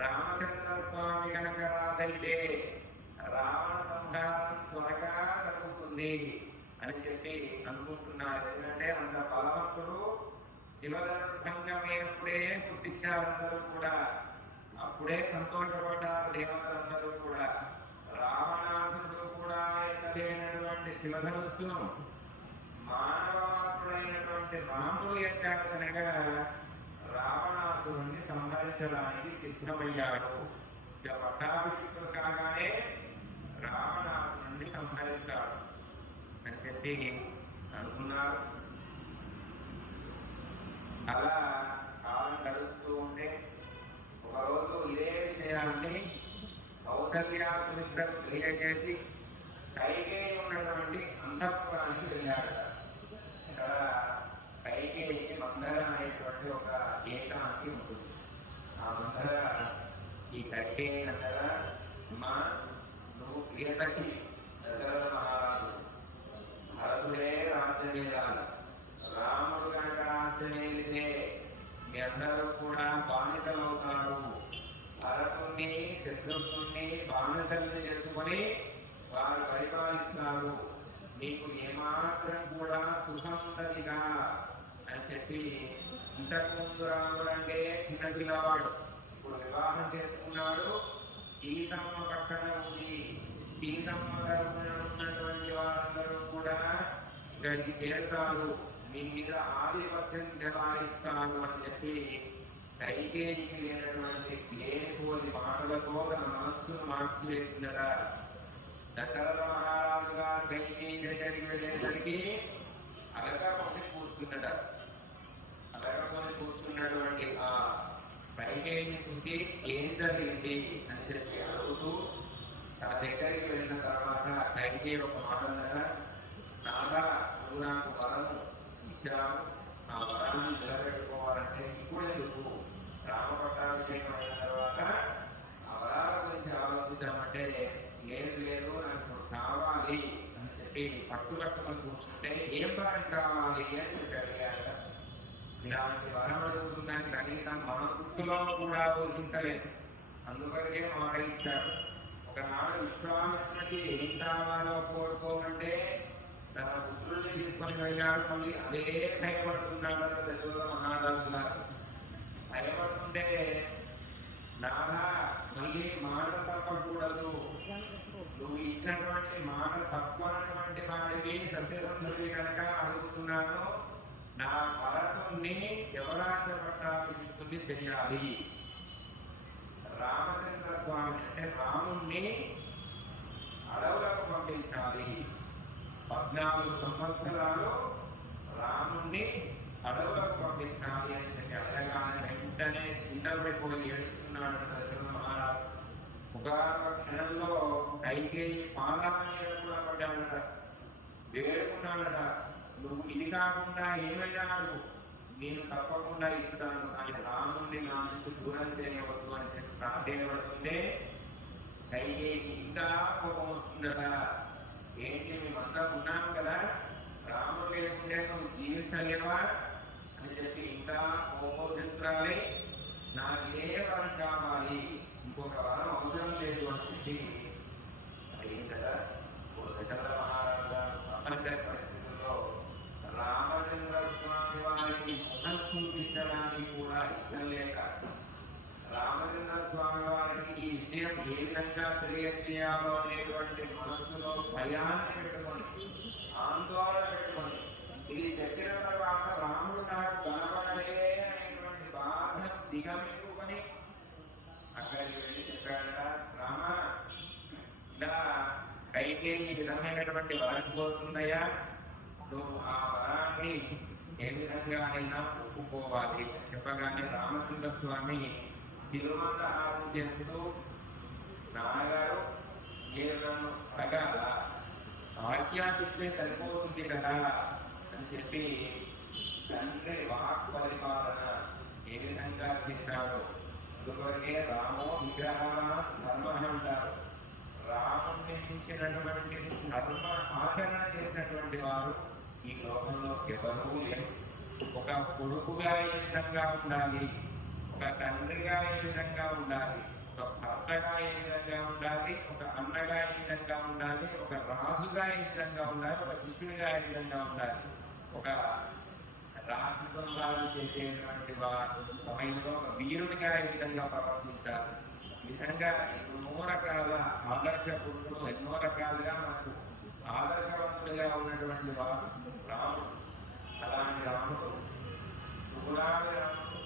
రామచంద్ర స్వామి కనుక రాదైతే రావణ సంహారం త్వరగా జరుగుతుంది అని చెప్పి అనుకుంటున్నారు. ఎందుకంటే అంత బలవంతుడు శివధనుర్భంగమైనప్పుడే పుట్టించారందరూ కూడా. అప్పుడే సంతోషపడ్డారు దేవతలందరూ కూడా. రావణాసురుడు కూడా ఎక్కలేనటువంటి శివధనుస్సును మానవమాత్రుడైనటువంటి రాముడు ఎత్తాడు కనుక రావణాసురుణ్ణి సంహరించడానికి సిద్ధమయ్యాడు. ఇక పట్టాభిషిక్తుడు కాగానే రావణాసురుణ్ణి సంహరిస్తాడు అని చెప్పి అనుకున్నారు. అలా కాలం గడుస్తూ ఉంటే ఒకరోజు ఇదే విషయాన్ని కౌసల్యాసుమిత్రకు తెలియజేసి కైకేయి ఉన్నటువంటి అంతఃపురానికి వెళ్ళాడు. ఇక్కడ కైకేయికి మందర అనేటువంటి ఒక ఏకాంతి ఉంటుంది. ఆ మందర ఈ కైకేయి అంటారా, అమ్మా నువ్వు ప్రియసఖి దశరథ మహారాజు, భరతుడే రాజ్యమేలాలి, రాముడు కనుక రాజ్యమేలితే మీ అందరూ కూడా బానిసలవుతారు. భరతుణ్ణి శత్రుఘ్నుణ్ణి బానిసల్ని చేసుకొని వారు పరిపాలిస్తారు. మీకు ఏమాత్రం కూడా సుఖం ఉండదిగా అని చెప్పి, ఇంతకుముందు రాముడు అంటే చిన్న పిల్లవాడు, ఇప్పుడు వివాహం చేసుకున్నాడు. సీతమ్మ పక్కన ఉంది. సీతమ్మ ఉన్నటువంటి వారందరూ కూడా ఇక్కడికి చేరుతారు, మీ మీద ఆధిపత్యం చెలాయిస్తాను అని చెప్పి కైకేయికి లేనటువంటి లేనిపోని మాటలతో తన మనస్సును మార్చివేసిందట. దశరథ మహారాజుగా కైకేయి దగ్గరికి వెళ్ళేసరికి అలగకొని కూర్చున్నట. అలగకొని కూర్చున్నటువంటి ఆ కైకేయిని చూసి ఏం జరిగింది అని చెప్పి అడుగుతూ తన దగ్గరికి వెళ్ళిన తర్వాత కైకేయి ఒక మాట అన్నదా, నాగా నువ్వు నాకు వరం ఇచ్చావు, ఆ వరాన్ని నిలబెట్టుకోవాలంటే ఇప్పుడు ఎందుకు, రామపట్టాభిషేకం అయిన తర్వాత ఆ వరాల గురించి ఆలోచిద్దామంటే లేదు లేదు నాకు కావాలి అని చెప్పి పట్టుబట్టుకొని కూర్చుంటే ఏం వరం కావాలి అని చెప్పి అడిగాక, ఇలాంటి వరం అడుగుతుందని కనీసం మనసులో కూడా ఊహించలేదు. అందువరకే మాట ఇచ్చారు. ఒకనాడు విశ్వామిత్రుడికి ఏం కావాలో కోరుకోమంటే తన పుత్రుల్ని తీసుకొని వెళ్ళాడు. మళ్ళీ అదే భయపడుతున్నాడు దశరథ మహారాజు గారు. భయపడుతుంటే నానా మళ్ళీ మాట తప్పకూడదు, నువ్వు ఇచ్చినటువంటి మాట తప్పనటువంటి వాడికి సత్యసుందరి కనుక అడుగుతున్నాను, నా భరతుణ్ణి యువరాజ్య పట్టాభిషిక్తుని చెయ్యాలి. రామచంద్ర స్వామి అంటే రాముణ్ణి అడవులకు పంపించాలి. 14 సంవత్సరాలు రాముణ్ణి అడవులకు పంపించాలి అని చెప్పి అడగానే వెంటనే కిందపడిపోయి ఏడుస్తున్నాడు దశరథ మహారాజు. ఒక క్షణంలో కైకేయి పాదాల మీద కూడా పడ్డాడట, వేడుకున్నాడట, నువ్వు ఇది కాకుండా ఏమయ్యాడు, నేను తప్పకుండా ఇస్తాను, కానీ రాముణ్ణి నా నుంచి దూరం చేయవద్దు అని చెప్పి ప్రార్థించబడుతుంటే కైకేయికి ఇంకా కోపం వస్తుందట. ఏంటి మేమంతా ఉన్నాం కదా, రాముడు లేకుంటే నువ్వు జీవించలేవా అని చెప్పి ఇంకా కోపోద్రిక్తురాలి. నాకు ఏ వరం కావాలి, ఇంకొక వరం అవసరం లేదు అని చెప్పి అడిగింది కదా. దశరథ మహారాజు తప్పనిసరి పరిస్థితుల్లో రామచంద్ర స్వామి వారికి ముఖం చూపించడానికి కూడా ఇష్టం లేక రామచంద్ర స్వామి వారికి ఈ విషయం ఏ విధంగా తెలియచేయాలో అనేటువంటి మనస్సులో భయాన్ని పెట్టుకొని ఆందోళన పెట్టుకొని ఇది చెప్పిన తర్వాత రాముడు నాకు కనపడలే అనేటువంటి బాధ దిగమిట్టుకొని అక్కడికి వెళ్ళి చెప్పాడట, రామ ఇలా కైకేయి ఈ విధమైనటువంటి వరం కోరుతుందయ్యా, నువ్వు ఆ వరాన్ని ఏ విధంగా అయినా ఒప్పుకోవాలి. చెప్పగానే రామచంద్ర స్వామి తిరుమందహాసం చేస్తూ, నాన్నగారు మీరు నన్ను అడగాల, ఆజ్ఞాపిస్తే సరిపోతుంది కదా అని చెప్పి తండ్రి వాక్ పరిపాలన ఏ విధంగా చేశాడో అందుకొరకే రామో విగ్రహ ధర్మ అంటారు. రాముని మించినటువంటి ధర్మ ఆచరణ చేసినటువంటి వారు ఈ లోకంలో ఎవరూ లేరు. ఒక కొడుకుగా ఏ విధంగా ఉండాలి, ఒక తండ్రిగా ఏ విధంగా ఉండాలి, ఒక భర్తగా ఏ విధంగా ఉండాలి, ఒక అన్నగా ఏ విధంగా ఉండాలి, ఒక రాజుగా ఏ విధంగా ఉండాలి, ఒక శిష్యుడిగా ఏ విధంగా ఉండాలి, ఒక రాక్షసంహారం చేసేటువంటి సమయంలో ఒక వీరుడిగా ఏ విధంగా ప్రవర్తించాలి. ఈ విధంగా ఎన్నో రకాల ఆదర్శ పురుషులు ఎన్నో రకాలుగా మనకు ఆదర్శవంతుడిగా ఉన్నటువంటి వారు రాముడు. అలాంటి రాముడు గులాబీ రాముడు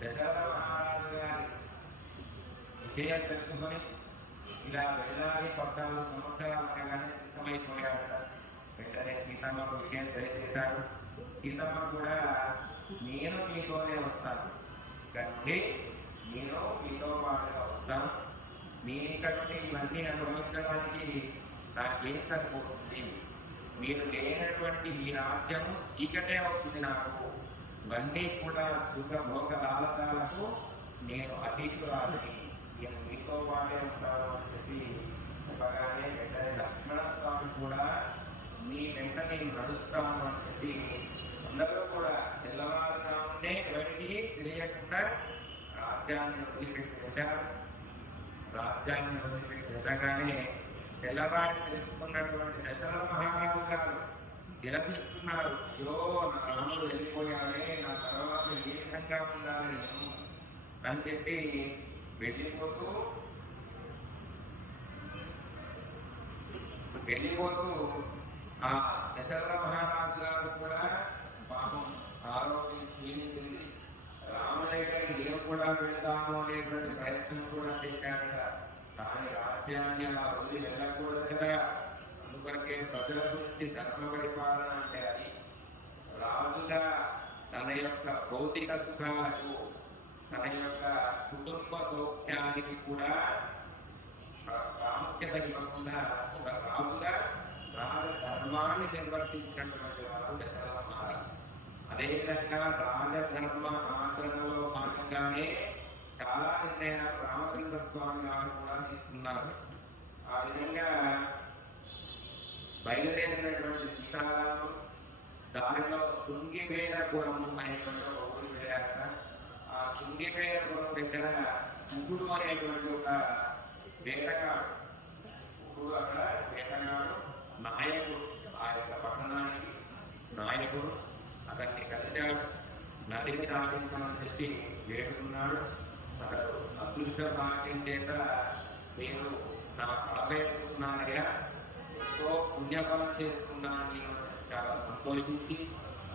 దశరథ మహారాజు గారి విజయం తెలుసుకొని ఇలా వెళ్ళాలి 14 సంవత్సరాలు అనగానే సిద్ధమైపోయాడు. వెంటనే సీతమ్మ విషయం తెలియజేశాడు. సీతమ్మ కూడా నేను మీతోనే వస్తాను, కానీ నేను మీతో పాటుగా వస్తాను, నేను ఇక్కడ ఇవన్నీ అనుభవించడానికి నాకేం సరిపోతుంది, మీరు లేనటువంటి ఈ రాజ్యం చీకటే అవుతుంది, నాకు ఇవన్నీ కూడా సుఖ భోగ లాలసాలకు నేను అతీతురాలని, నేను మీతో పాటే ఉంటాను అని చెప్పి చెప్పగానే వెంటనే లక్ష్మణస్వామి కూడా మీ వెంట నేను నడుస్తాను అని చెప్పి అందరూ కూడా తెల్లవారుజామునే ఎవరికి తెలియకుండా రాజ్యాన్ని వదిలిపెట్టి వెళ్ళారు. రాజ్యాన్ని వదిలిపెట్టి వెళ్ళగానే తెల్లవారి తెలుసుకున్నటువంటి దశరథ మహారాజు గారు విలపిస్తున్నారు. అయ్యో నా రాముడు వెళ్ళిపోయాడే, నా తర్వాత ఏ విధంగా ఉండాలి నేను అని చెప్పి వెళ్ళిపోతూ ఆ దశరథ మహారాజు గారు కూడా పాపం ఆరోగ్యం క్షీణించింది. రాముడి దగ్గరికి నేను కూడా వెళ్దాము అనేటువంటి ప్రయత్నం కూడా చేశాడట. కానీ రాజ్యాన్ని అలా వదిలి వెళ్ళకూడదు కదా. అందుకొరకే ప్రజల గురించి ధర్మ పరిపాలన అంటే అది రాజుగా తన యొక్క భౌతిక సుఖాలకు, తన యొక్క కుటుంబ సౌఖ్యానికి కూడా ప్రాముఖ్యత ఇవ్వకుండా ఒక రాజుగా రాజధర్మాన్ని నిర్వర్తించినటువంటి వారు దశరథ మహారాజు. అదేవిధంగా రాజధర్మ ఆచరణలో భాగంగానే చాలా నిర్ణయాలు రామచంద్ర స్వామి వారు కూడా తీసుకున్నారు. ఆ విధంగా బయలుదేరినటువంటి సీతారాముడు దానిలో శృంగిపేటపురము అనేటువంటి ఒక ఊరు వెళ్ళాక ఆ శృంగిపేటపురం దగ్గర కుకుడు అనేటువంటి ఒక వేటగాడు, కుకుడు అక్కడ వేటగాడు నాయకుడు, ఆ యొక్క పట్టణానికి నాయకుడు. అతన్ని కలిశాడు, నదిని దాటించమని చెప్పి వేడుకున్నాడు. అతడు అదృష్ట భాగ్యం చేత నేను నా పడవేస్తున్నానయ్యా, ఎంతో పుణ్యఫలం చేసుకున్నానని చాలా సంతోషించి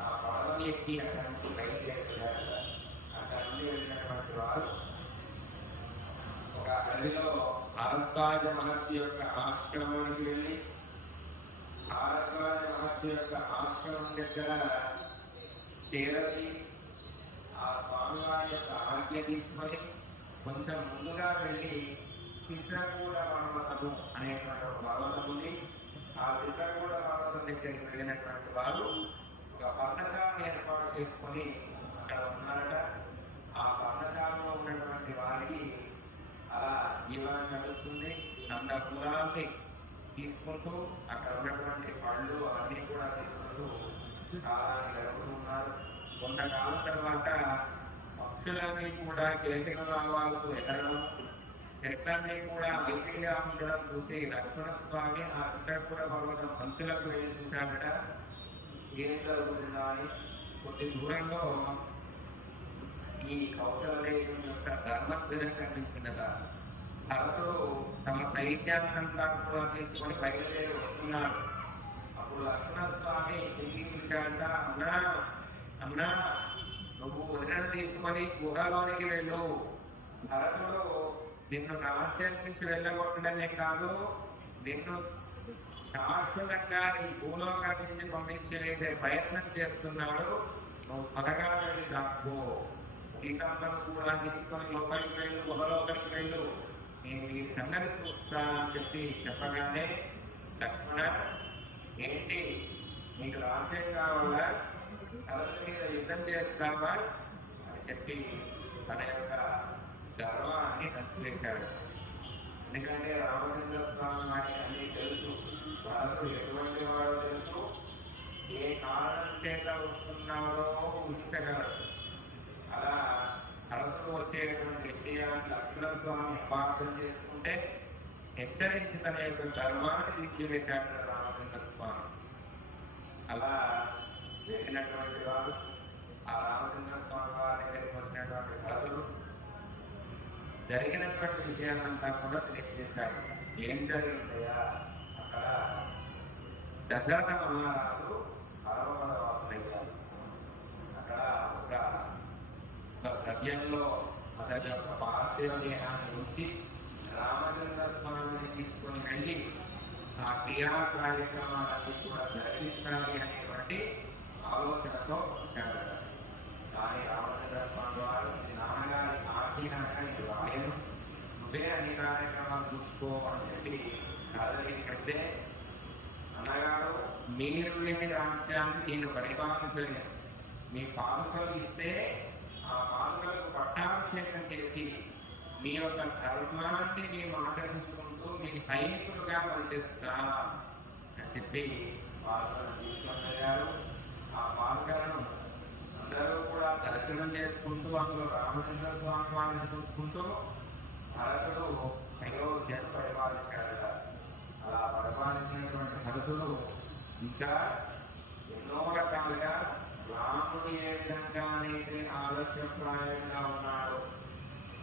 ఆ పడవని ఎక్కి అక్కడి నుంచి బయలుదేరారు. అక్కడి నుండి వెళ్ళినటువంటి వారు ఒక అడవిలో భారద్వాజ మహర్షి యొక్క ఆశ్రమానికి వెళ్ళి భారద్వాజ మహర్షి యొక్క ఆశ్రమం దగ్గర చేరలి ఆ స్వామివారి యొక్క ఆజ్ఞ తీసుకొని కొంచెం ముందుగా వెళ్ళి చిత్రకూడ పర్వతము అనేటువంటి ఒక పర్వతం ఉంది. ఆ చిత్రకూడ పర్వతం దగ్గరికి వెళ్ళినటువంటి వారు ఒక పర్ణశాలను ఏర్పాటు చేసుకొని అక్కడ ఉన్నారట. ఆ పర్ణశాలలో ఉన్నటువంటి వారికి అలా జీవనం నడుస్తుంది. అంత దూరాన్ని తీసుకుంటూ అక్కడ ఉన్నటువంటి పళ్ళు అవన్నీ కూడా తీసుకుంటూ కాలాన్ని గడుపుతున్నారు. కొంతకాలం తర్వాత పక్షులన్నీ కూడా కేంద్ర భావాలకు ఎగరడం, చెట్లన్నీ కూడా ఐక్యంగా ఉండడం చూసి లక్ష్మణస్వామి ఆ చిత్రకూడ పర్వతం పంచులకు వెళ్ళి చూశాడట. ఏం జరుగుతుందా అని కొద్ది దూరంలో ఈ కౌశల్యం యొక్క ధర్మధ్వజం కనిపించిందట. భరతుడు తమ సైన్యాన్నంతా కూడా తీసుకొని బయలుదేరి వస్తున్నారు. అప్పుడు లక్ష్మణస్వామి తిరిగి పిలిచాడంట, అన్నా అన్నా నువ్వు వదిన తీసుకొని గుహలోనికి వెళ్ళు. భరతుడు నిన్ను రాజ్యం నుంచి వెళ్ళగొట్టడమే కాదు, నిన్ను శాశ్వతంగా నీ భూలోకం నుంచి పంపించి వేసే ప్రయత్నం చేస్తున్నాడు. నువ్వు త్వరగా వెళ్ళి దాక్కో, సీతమ్మను కూడా తీసుకొని లోపలికి వెళ్ళు, గుహలోపలికి వెళ్ళు, నేను ఈ సంగతి చూస్తా అని చెప్పి చెప్పగానే లక్ష్మణ ఏంటి నీకు రాజ్యం కావాలా, కలల మీద యుద్ధం చేస్తావా, అని చెప్పి తన యొక్క గర్వాన్ని కలిసివేశాడు. ఎందుకంటే రామచంద్ర స్వామి వారికి అన్ని తెలుసు, భరతుడు ఎటువంటి వాడో తెలుసు, ఏ కారణం చేత వస్తున్నాడో ఊహించగలరు. అలా భరతుడు వచ్చేటువంటి విషయాన్ని లక్ష్మణస్వామి అపార్థం చేసుకుంటే హెచ్చరించి తన యొక్క గర్వాన్ని తీర్చివేశాడు రామచంద్ర స్వామి. అలా వెళ్ళినటువంటి వారు ఆ రామచంద్ర స్వామి వారి దగ్గరికి వచ్చినటువంటి భరతుడు జరిగినటువంటి విషయాలంతా కూడా తెలియజేశాడు. ఏం జరిగిందయ్యా అక్కడ? దశరథ మహారాజు పరమపదవాసులయ్యారు. అక్కడ ఒక ద్రవ్యంలో అతని యొక్క పార్థివ దేహాన్ని ఉంచి రామచంద్ర స్వామిని తీసుకొని వెళ్ళి ఆ క్రియా కార్యక్రమాలన్నీ కూడా జరిపించాలి అనేటువంటి ఆలోచనతో వచ్చాడు. కానీ రామచంద్ర స్వామి వారు నాన్నగారి ఆజ్ఞాక ఇది రాయను, నువ్వే అన్ని కార్యక్రమాలు చూసుకో అని చెప్పి కదలికంటే, అన్నగారు మీరు లేని రాజ్యాన్ని నేను పరిపాలించలేను, మీ పాదుకలు ఇస్తే ఆ పాదుకలకు పట్టాభిషేకం చేసి మీ యొక్క ధర్మాన్ని మేము ఆచరించుకుంటూ మీ సైనికులుగా పనిచేస్తా అని చెప్పి పాదుకలను తీసుకొని వెళ్ళారు. ఆ పాదుకలను అందరూ కూడా దర్శనం చేసుకుంటూ అందులో రామచంద్ర స్వామి వారిని చూసుకుంటూ భరతుడు అయోధ్యను పరిపాలించాడట. అలా పరిపాలించినటువంటి భరతుడు ఇంకా ఎన్నో రకాలుగా రాముడు ఏ విధంగా అయితే ఆదర్శప్రాయంగా ఉన్నాడు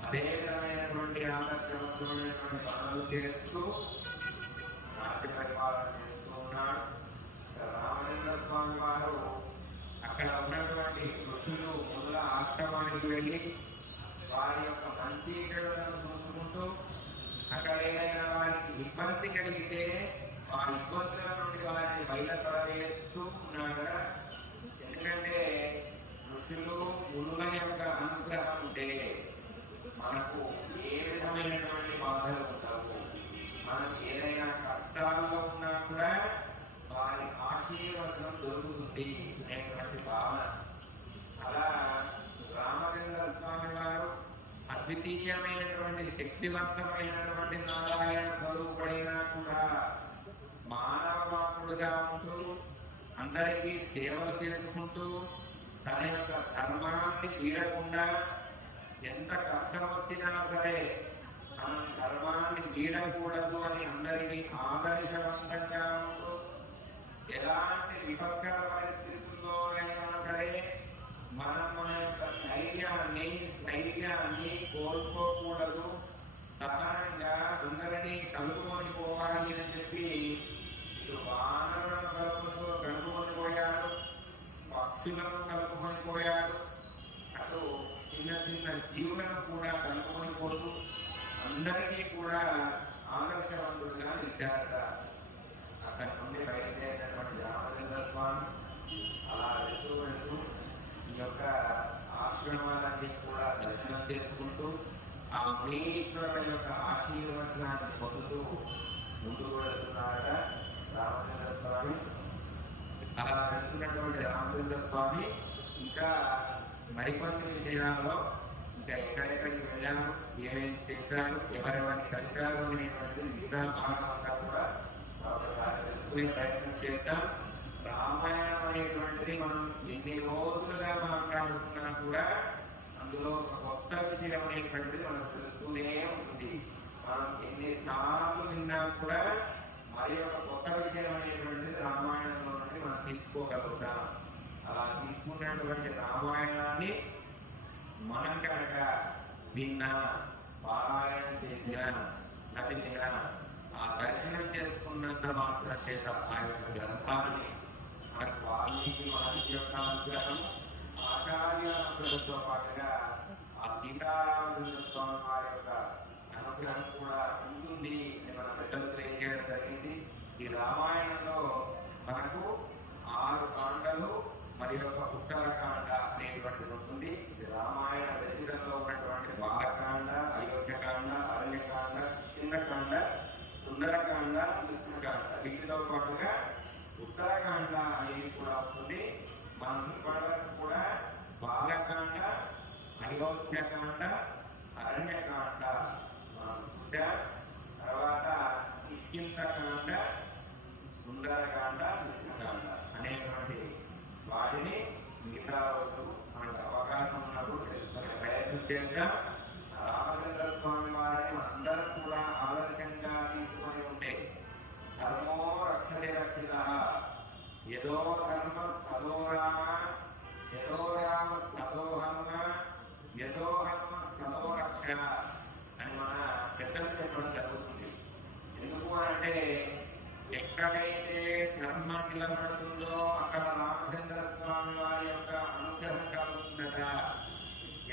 అదే విధమైనటువంటి ఆదర్శవంతమైనటువంటి పనులు చేస్తూ రాష్ట్ర పరిపాలన చేస్తూ ఉన్నాడు. రామచంద్ర స్వామి వారు అక్కడ ఉన్నటువంటి ఋషులు మొదల ఆశ్రమానికి వెళ్ళి వారి యొక్క మంచి చెడులను చూసుకుంటూ అక్కడ ఏదైనా వారికి ఇబ్బంది కలిగితే ఆ ఇబ్బందుల నుండి వారిని బయటపడవేస్తూ ఉన్నాడు. ఎందుకంటే ఋషులు మునుల యొక్క అనుగ్రహం ఉంటే మనకు ఏ విధమైనటువంటి బాధలు ఉంటావు, మనం ఏదైనా కష్టాల్లో ఉన్నా కూడా వారి ఆశీర్వాదం దొరుకుతుంది అనేటువంటి భావన. అలా రామచంద్ర స్వామి వారు అద్వితీయమైనటువంటి శక్తివంతమైనటువంటి నారాయణ స్వరూపుడైనా కూడా మానవ మాతృడుగా ఉంటూ అందరికీ సేవలు చేసుకుంటూ తన యొక్క ధర్మాన్ని వీడకుండా ఎంత కష్టం వచ్చినా సరే తన ధర్మాన్ని వీడకూడదు అని అందరికీ ఆదర్శవంతంగా ఉంటూ ఎలాంటి విపత్కర పరిస్థితుల్లోనైనా సరే మనం మన యొక్క స్థైర్యాన్ని కోల్పోకూడదు, సహనంగా అందరినీ కలుపుకొని పోవాలి అని చెప్పి వానరులను కలుపుకొని పోయాడు, పక్షులను కలుపుకొని పోయాడు, అటు చిన్న చిన్న జీవులను కూడా కలుపుకొని పోతూ అందరికీ కూడా ఆదర్శవంతులుగా నిలిచారట. అక్కడి నుండి బయలుదేరినటువంటి రామచంద్ర స్వామి అలా వెళ్తూ వెళ్తూ ఈ యొక్క ఆశ్రమాలన్నీ కూడా దర్శనం చేసుకుంటూ ఆ మునీశ్వరుల యొక్క ఆశీర్వచనాన్ని పొందుతూ ముందుకు వెళ్తున్నారట రామచంద్ర స్వామి. అలా వెళ్తున్నటువంటి రామచంద్ర స్వామి ఇంకా మరికొన్ని విషయాల్లో ఇంకా ఎక్కడెక్కడికి వెళ్ళారు, ఏమేమి చేశారు, ఎవరెవరిని కలిశారు అనేటువంటి మిగతా భాగమంతా కూడా ఒకసారి తెలుసుకునే ప్రయత్నం చేద్దాం. రామాయణం అనేటువంటిది మనం ఎన్ని రోజులుగా మాట్లాడుతున్నా కూడా అందులో ఒక కొత్త విషయం అనేటువంటిది మనకు తెలుస్తూనే ఉంటుంది. మనం ఎన్నిసార్లు విన్నా కూడా మరి ఒక కొత్త విషయం అనేటువంటిది రామాయణంలో నుండి మనం తీసుకోగలుగుతాం. అలా తీసుకున్నటువంటి రామాయణాన్ని మనం కనుక విన్నా, పారాయణం చేసినా, చదివినా, ఆ దర్శనం చేసుకున్నంత మాత్రం చేత ఆ యొక్క గ్రంథాన్ని మనకు వాల్మీకి మహర్షి యొక్క అనుగ్రహం, ఆచార్య అనుగ్రహంతో పాటుగా ఆ సీతారామచంద్ర స్వామి వారి యొక్క అనుగ్రహం కూడా ఉంటుంది అని మన పెద్దలు తెలియజేయడం జరిగింది. ఈ రామాయణంలో మనకు 6 కాండలు మరి ఒక ఉత్తరకాండ అనేటువంటిది ఉంటుంది. ఇది రామాయణ దశలో ఉన్నటువంటి బాలకాండ, అయోధ్యకాండ, అరణ్యకాండ, కిష్కింధకాండ, సుందరకాండ, కృష్ణకాండ, వీటితో పాటుగా ఉత్తరకాండ అనేది కూడా ఉంటుంది. మనం ఇప్పటివరకు కూడా బాలకాండ, అయోధ్యకాండ, అరణ్యకాండ, తర్వాత కిష్కింధకాండ, సుందరకాండ, కృష్ణకాండ అనేటువంటి వాటిని మిగతా రోజు మనకు అవకాశం ఉన్నప్పుడు తెలుసుకునే ప్రయత్నం చేద్దాం. రామచంద్ర స్వామి వారిని అందరూ కూడా ఆదర్శంగా తీసుకొని ఉంటే ధర్మో రక్షతే రక్షిత, యదో ధర్మ తదో రామ, యదో రామ తదో హనుమ, యదో హనుమ తదో రక్ష అని మన పెద్దలు చెప్పడం జరుగుతుంది. ఎందుకు అంటే ఎక్కడైతే ధర్మం నిలబడుతుందో అక్కడ రామచంద్ర స్వామి వారి యొక్క అనుగ్రహం కలుగుతుందట.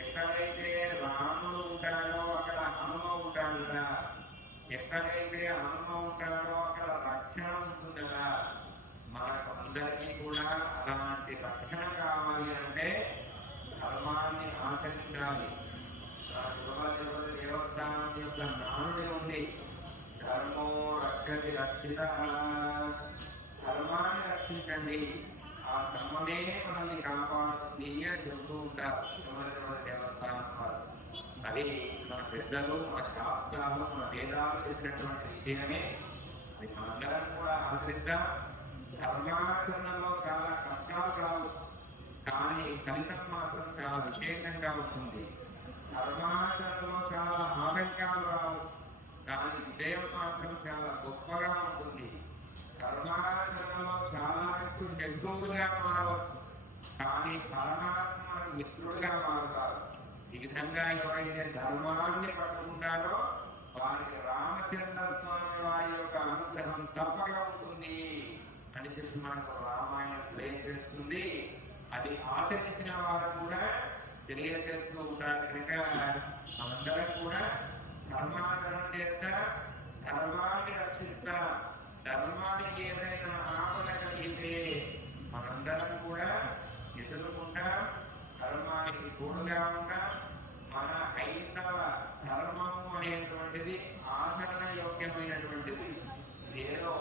ఎక్కడైతే రాముడు ఉంటాడో అక్కడ హనుమ ఉంటాడుగా, ఎక్కడైతే హనుమ ఉంటాడో అక్కడ రక్షణ ఉంటుందగా. మనకు అందరికీ కూడా అలాంటి రక్షణ కావాలి అంటే ధర్మాన్ని ఆచరించాలి. దేవస్థానం యొక్క నానుడి ఉంది, ధర్మో రక్షతి రక్షిత, ధర్మాన్ని రక్షించండి, ఆ ధర్మమే మనల్ని కాపాడుతుంది అని చెబుతూ ఉంటారు దేవస్థానం వారు. అది మన పెద్దలు, మన శాస్త్రాలు, మన వేదాలు చెప్పినటువంటి విషయమే. అది మనందరం కూడా ఆచరిద్దాం. ధర్మాచరణలో చాలా కష్టాలు రావచ్చు, కానీ ఫలితం మాత్రం చాలా విశేషంగా ఉంటుంది. ధర్మాచరణలో చాలా ఆటంకాలు రావచ్చు, కానీ విజయం మాత్రం చాలా గొప్పగా ఉంటుంది. ధర్మాచరణలో చాలా ఎక్కువ శత్రువులుగా మారవచ్చు, కానీ పరమాత్మ మిత్రుడుగా మారుతారు. ఈ విధంగా ఎవరైతే ధర్మాన్ని పట్టుకుంటారో వారికి రామచంద్ర స్వామి వారి యొక్క అనుగ్రహం తప్పగా ఉంటుంది అని చెప్పి మనకు రామాయణం తెలియజేస్తుంది. అది ఆచరించిన వారు కూడా తెలియజేస్తూ ఉంటారు. కనుక మనందరం కూడా ధర్మాచరణ చేత ధర్మాన్ని రక్షిస్తా, ధర్మానికి ఏదైనా ఆపద కలిగితే మనందరం కూడా ఎదుర్కొంటా, ధర్మానికి తోడుగా ఉంటా. మన హైందవ ధర్మము అనేటువంటిది ఆచరణ యోగ్యమైనటువంటిది. ఏదో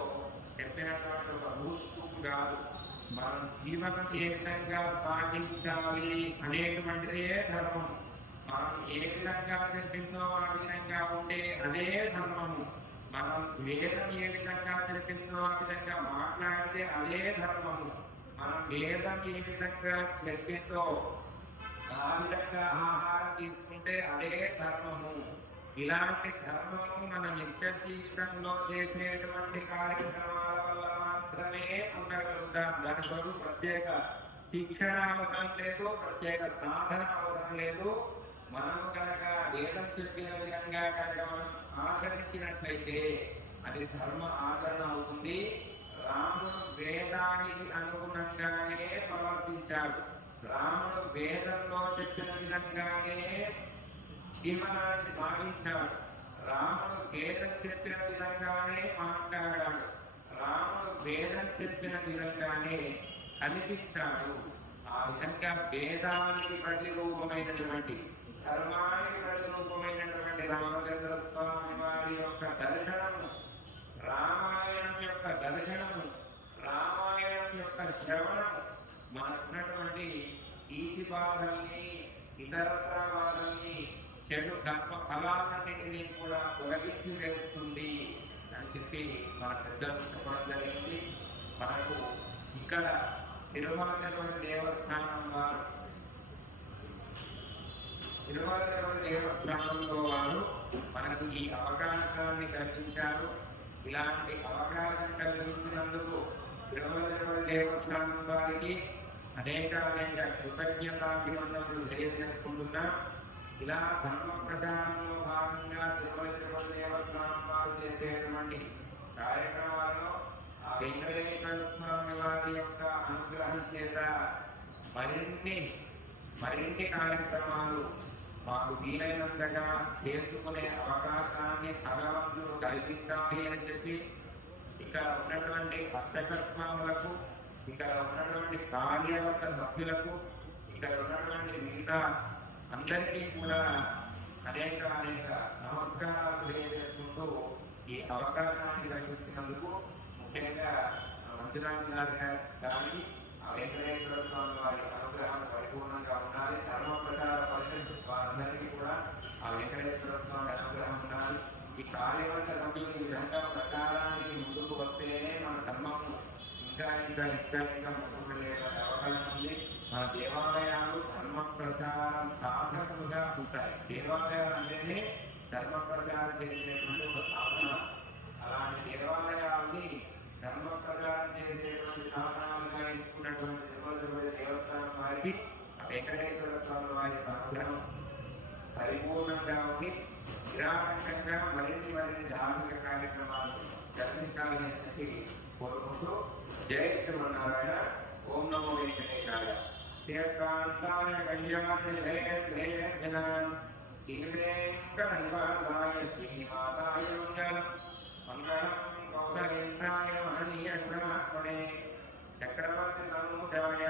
చెప్పినటువంటి ఒక రూల్స్ కాదు. మనం జీవనం ఏ విధంగా సాగించాలి అనేటువంటిదే ధర్మం. మనం ఏ విధంగా చెప్పిందో ఆ విధంగా ఉంటే అదే ధర్మము. మనం వేదం ఏ విధంగా చెప్పిందో ఆ విధంగా మాట్లాడితే అదే ధర్మము. మనం వేదం ఏ విధంగా చెప్పిందో ఆ విధంగా ఆహారం తీసుకుంటే అదే ధర్మము. ఇలాంటి ధర్మము మన నిత్య జీవితంలో చేసేటువంటి కార్యక్రమాల వల్ల మాత్రమే ఉండగలుగుతాం. దాని కొరకు ప్రత్యేక శిక్షణ అవసరం లేదు, ప్రత్యేక సాధన అవసరం లేదు. మనము కనుక వేదం చెప్పిన విధంగా కనుక మనం ఆచరించినట్లయితే అది ధర్మ ఆచరణ అవుతుంది. రాముడు వేదానికి అనుగుణంగానే ప్రవర్తించాడు. రాముడు వేదంలో చెప్పిన విధంగానే జీవనాన్ని సాగించాడు. రాముడు వేదం చెప్పిన విధంగానే మాట్లాడాడు. రాముడు వేదం చెప్పిన విధంగానే కనిపించాడు. ఆ విధంగా వేదానికి ప్రతిరూపమైనటువంటి, ధర్మానికి ప్రతిరూపమైనటువంటి రామచంద్ర స్వామి వారి యొక్క దర్శనము, రామాయణం యొక్క దర్శనము, రామాయణం యొక్క శ్రవణము మనకున్నటువంటి ఈచి బాధల్ని, ఇతరత్ర బాధల్ని, చెడు కర్మ ఫలాలన్నిటినీ కూడా తొలగించి వేస్తుంది అని చెప్పి మన పెద్దలు చెప్పడం జరిగింది. మనకు ఇక్కడ తిరుమల దేవస్థానం వారు, తిరుమల దేవస్థానంలో వారు మనకు ఈ అవకాశాన్ని కల్పించారు. ఇలాంటి అవకాశం కల్పించినందుకు తిరుమల దేవస్థానం వారికి అనేక కృతజ్ఞతాభివందనలు తెలియజేసుకుంటున్నా. ఇలా ధర్మ ప్రచారంలో భాగంగా తిరుమల దేవస్థానం వారు చేసేటువంటి కార్యక్రమాలలో ఆ వెంకటేశ్వర స్వామి వారి యొక్క అనుగ్రహం చేత మరిన్ని కార్యక్రమాలు మాకు వీలైనంతగా చేసుకునే అవకాశాన్ని భగవంతుడు కల్పించాలి అని చెప్పి ఇక్కడ ఉన్నటువంటి అర్చక స్వాములకు, ఇక్కడ ఉన్నటువంటి కార్యవర్గ సభ్యులకు, ఇక్కడ ఉన్నటువంటి మిగతా అందరికీ కూడా అనేక నమస్కారాలు తెలియజేసుకుంటూ ఈ అవకాశాన్ని కల్పించినందుకు ముఖ్యంగా మంజునాథ్ గారు కానీ ఆ వెంకటేశ్వర స్వామి వారి అనుగ్రహం పరిపూర్ణంగా ఉండాలి. ధర్మ ప్రచార పరిషత్ వారందరికీ కూడా ఆ వెంకటేశ్వర స్వామి అనుగ్రహం ఉండాలి. ఈ కార్యవర్గ సభ్యులు ఈ విధంగా ప్రచారానికి ముందుకు వస్తేనే మన ధర్మం ఇంకా ముందుకు వెళ్ళేటువంటి అవకాశం ఉంది. మన దేవాలయాలు ధర్మ ప్రచారం సాధకులుగా ఉంటాయి. దేవాలయాలు అంటేనే ధర్మ ప్రచారం చేసేటువంటి ఒక సాధన. అలాంటి దేవాలయాల్ని ధర్మ ప్రచారం చేసేటువంటి సాధనాలుగా ఇస్తున్నటువంటి తిరుమల దేవస్థానం వారికి వెంకటేశ్వర స్వామి వారి అనుగ్రహం పరిపూర్ణంగా ఉండి నిరాటంకంగా మరిన్ని ధార్మిక కార్యక్రమాలు జరిపించాలని చెప్పి కోరుకుంటూ జై శ్రీమన్నారాయణ. ఓం నమో వెంకటేశాయ. శ్రీకాంతాయ కళ్యాణ శ్రీవేంకటనివాసాయ శ్రీనివాసాయ మంగళం. మంగళం కౌసలేంద్రాయ మహనీయ గుణాత్మనే చక్రవర్తి తనూజాయ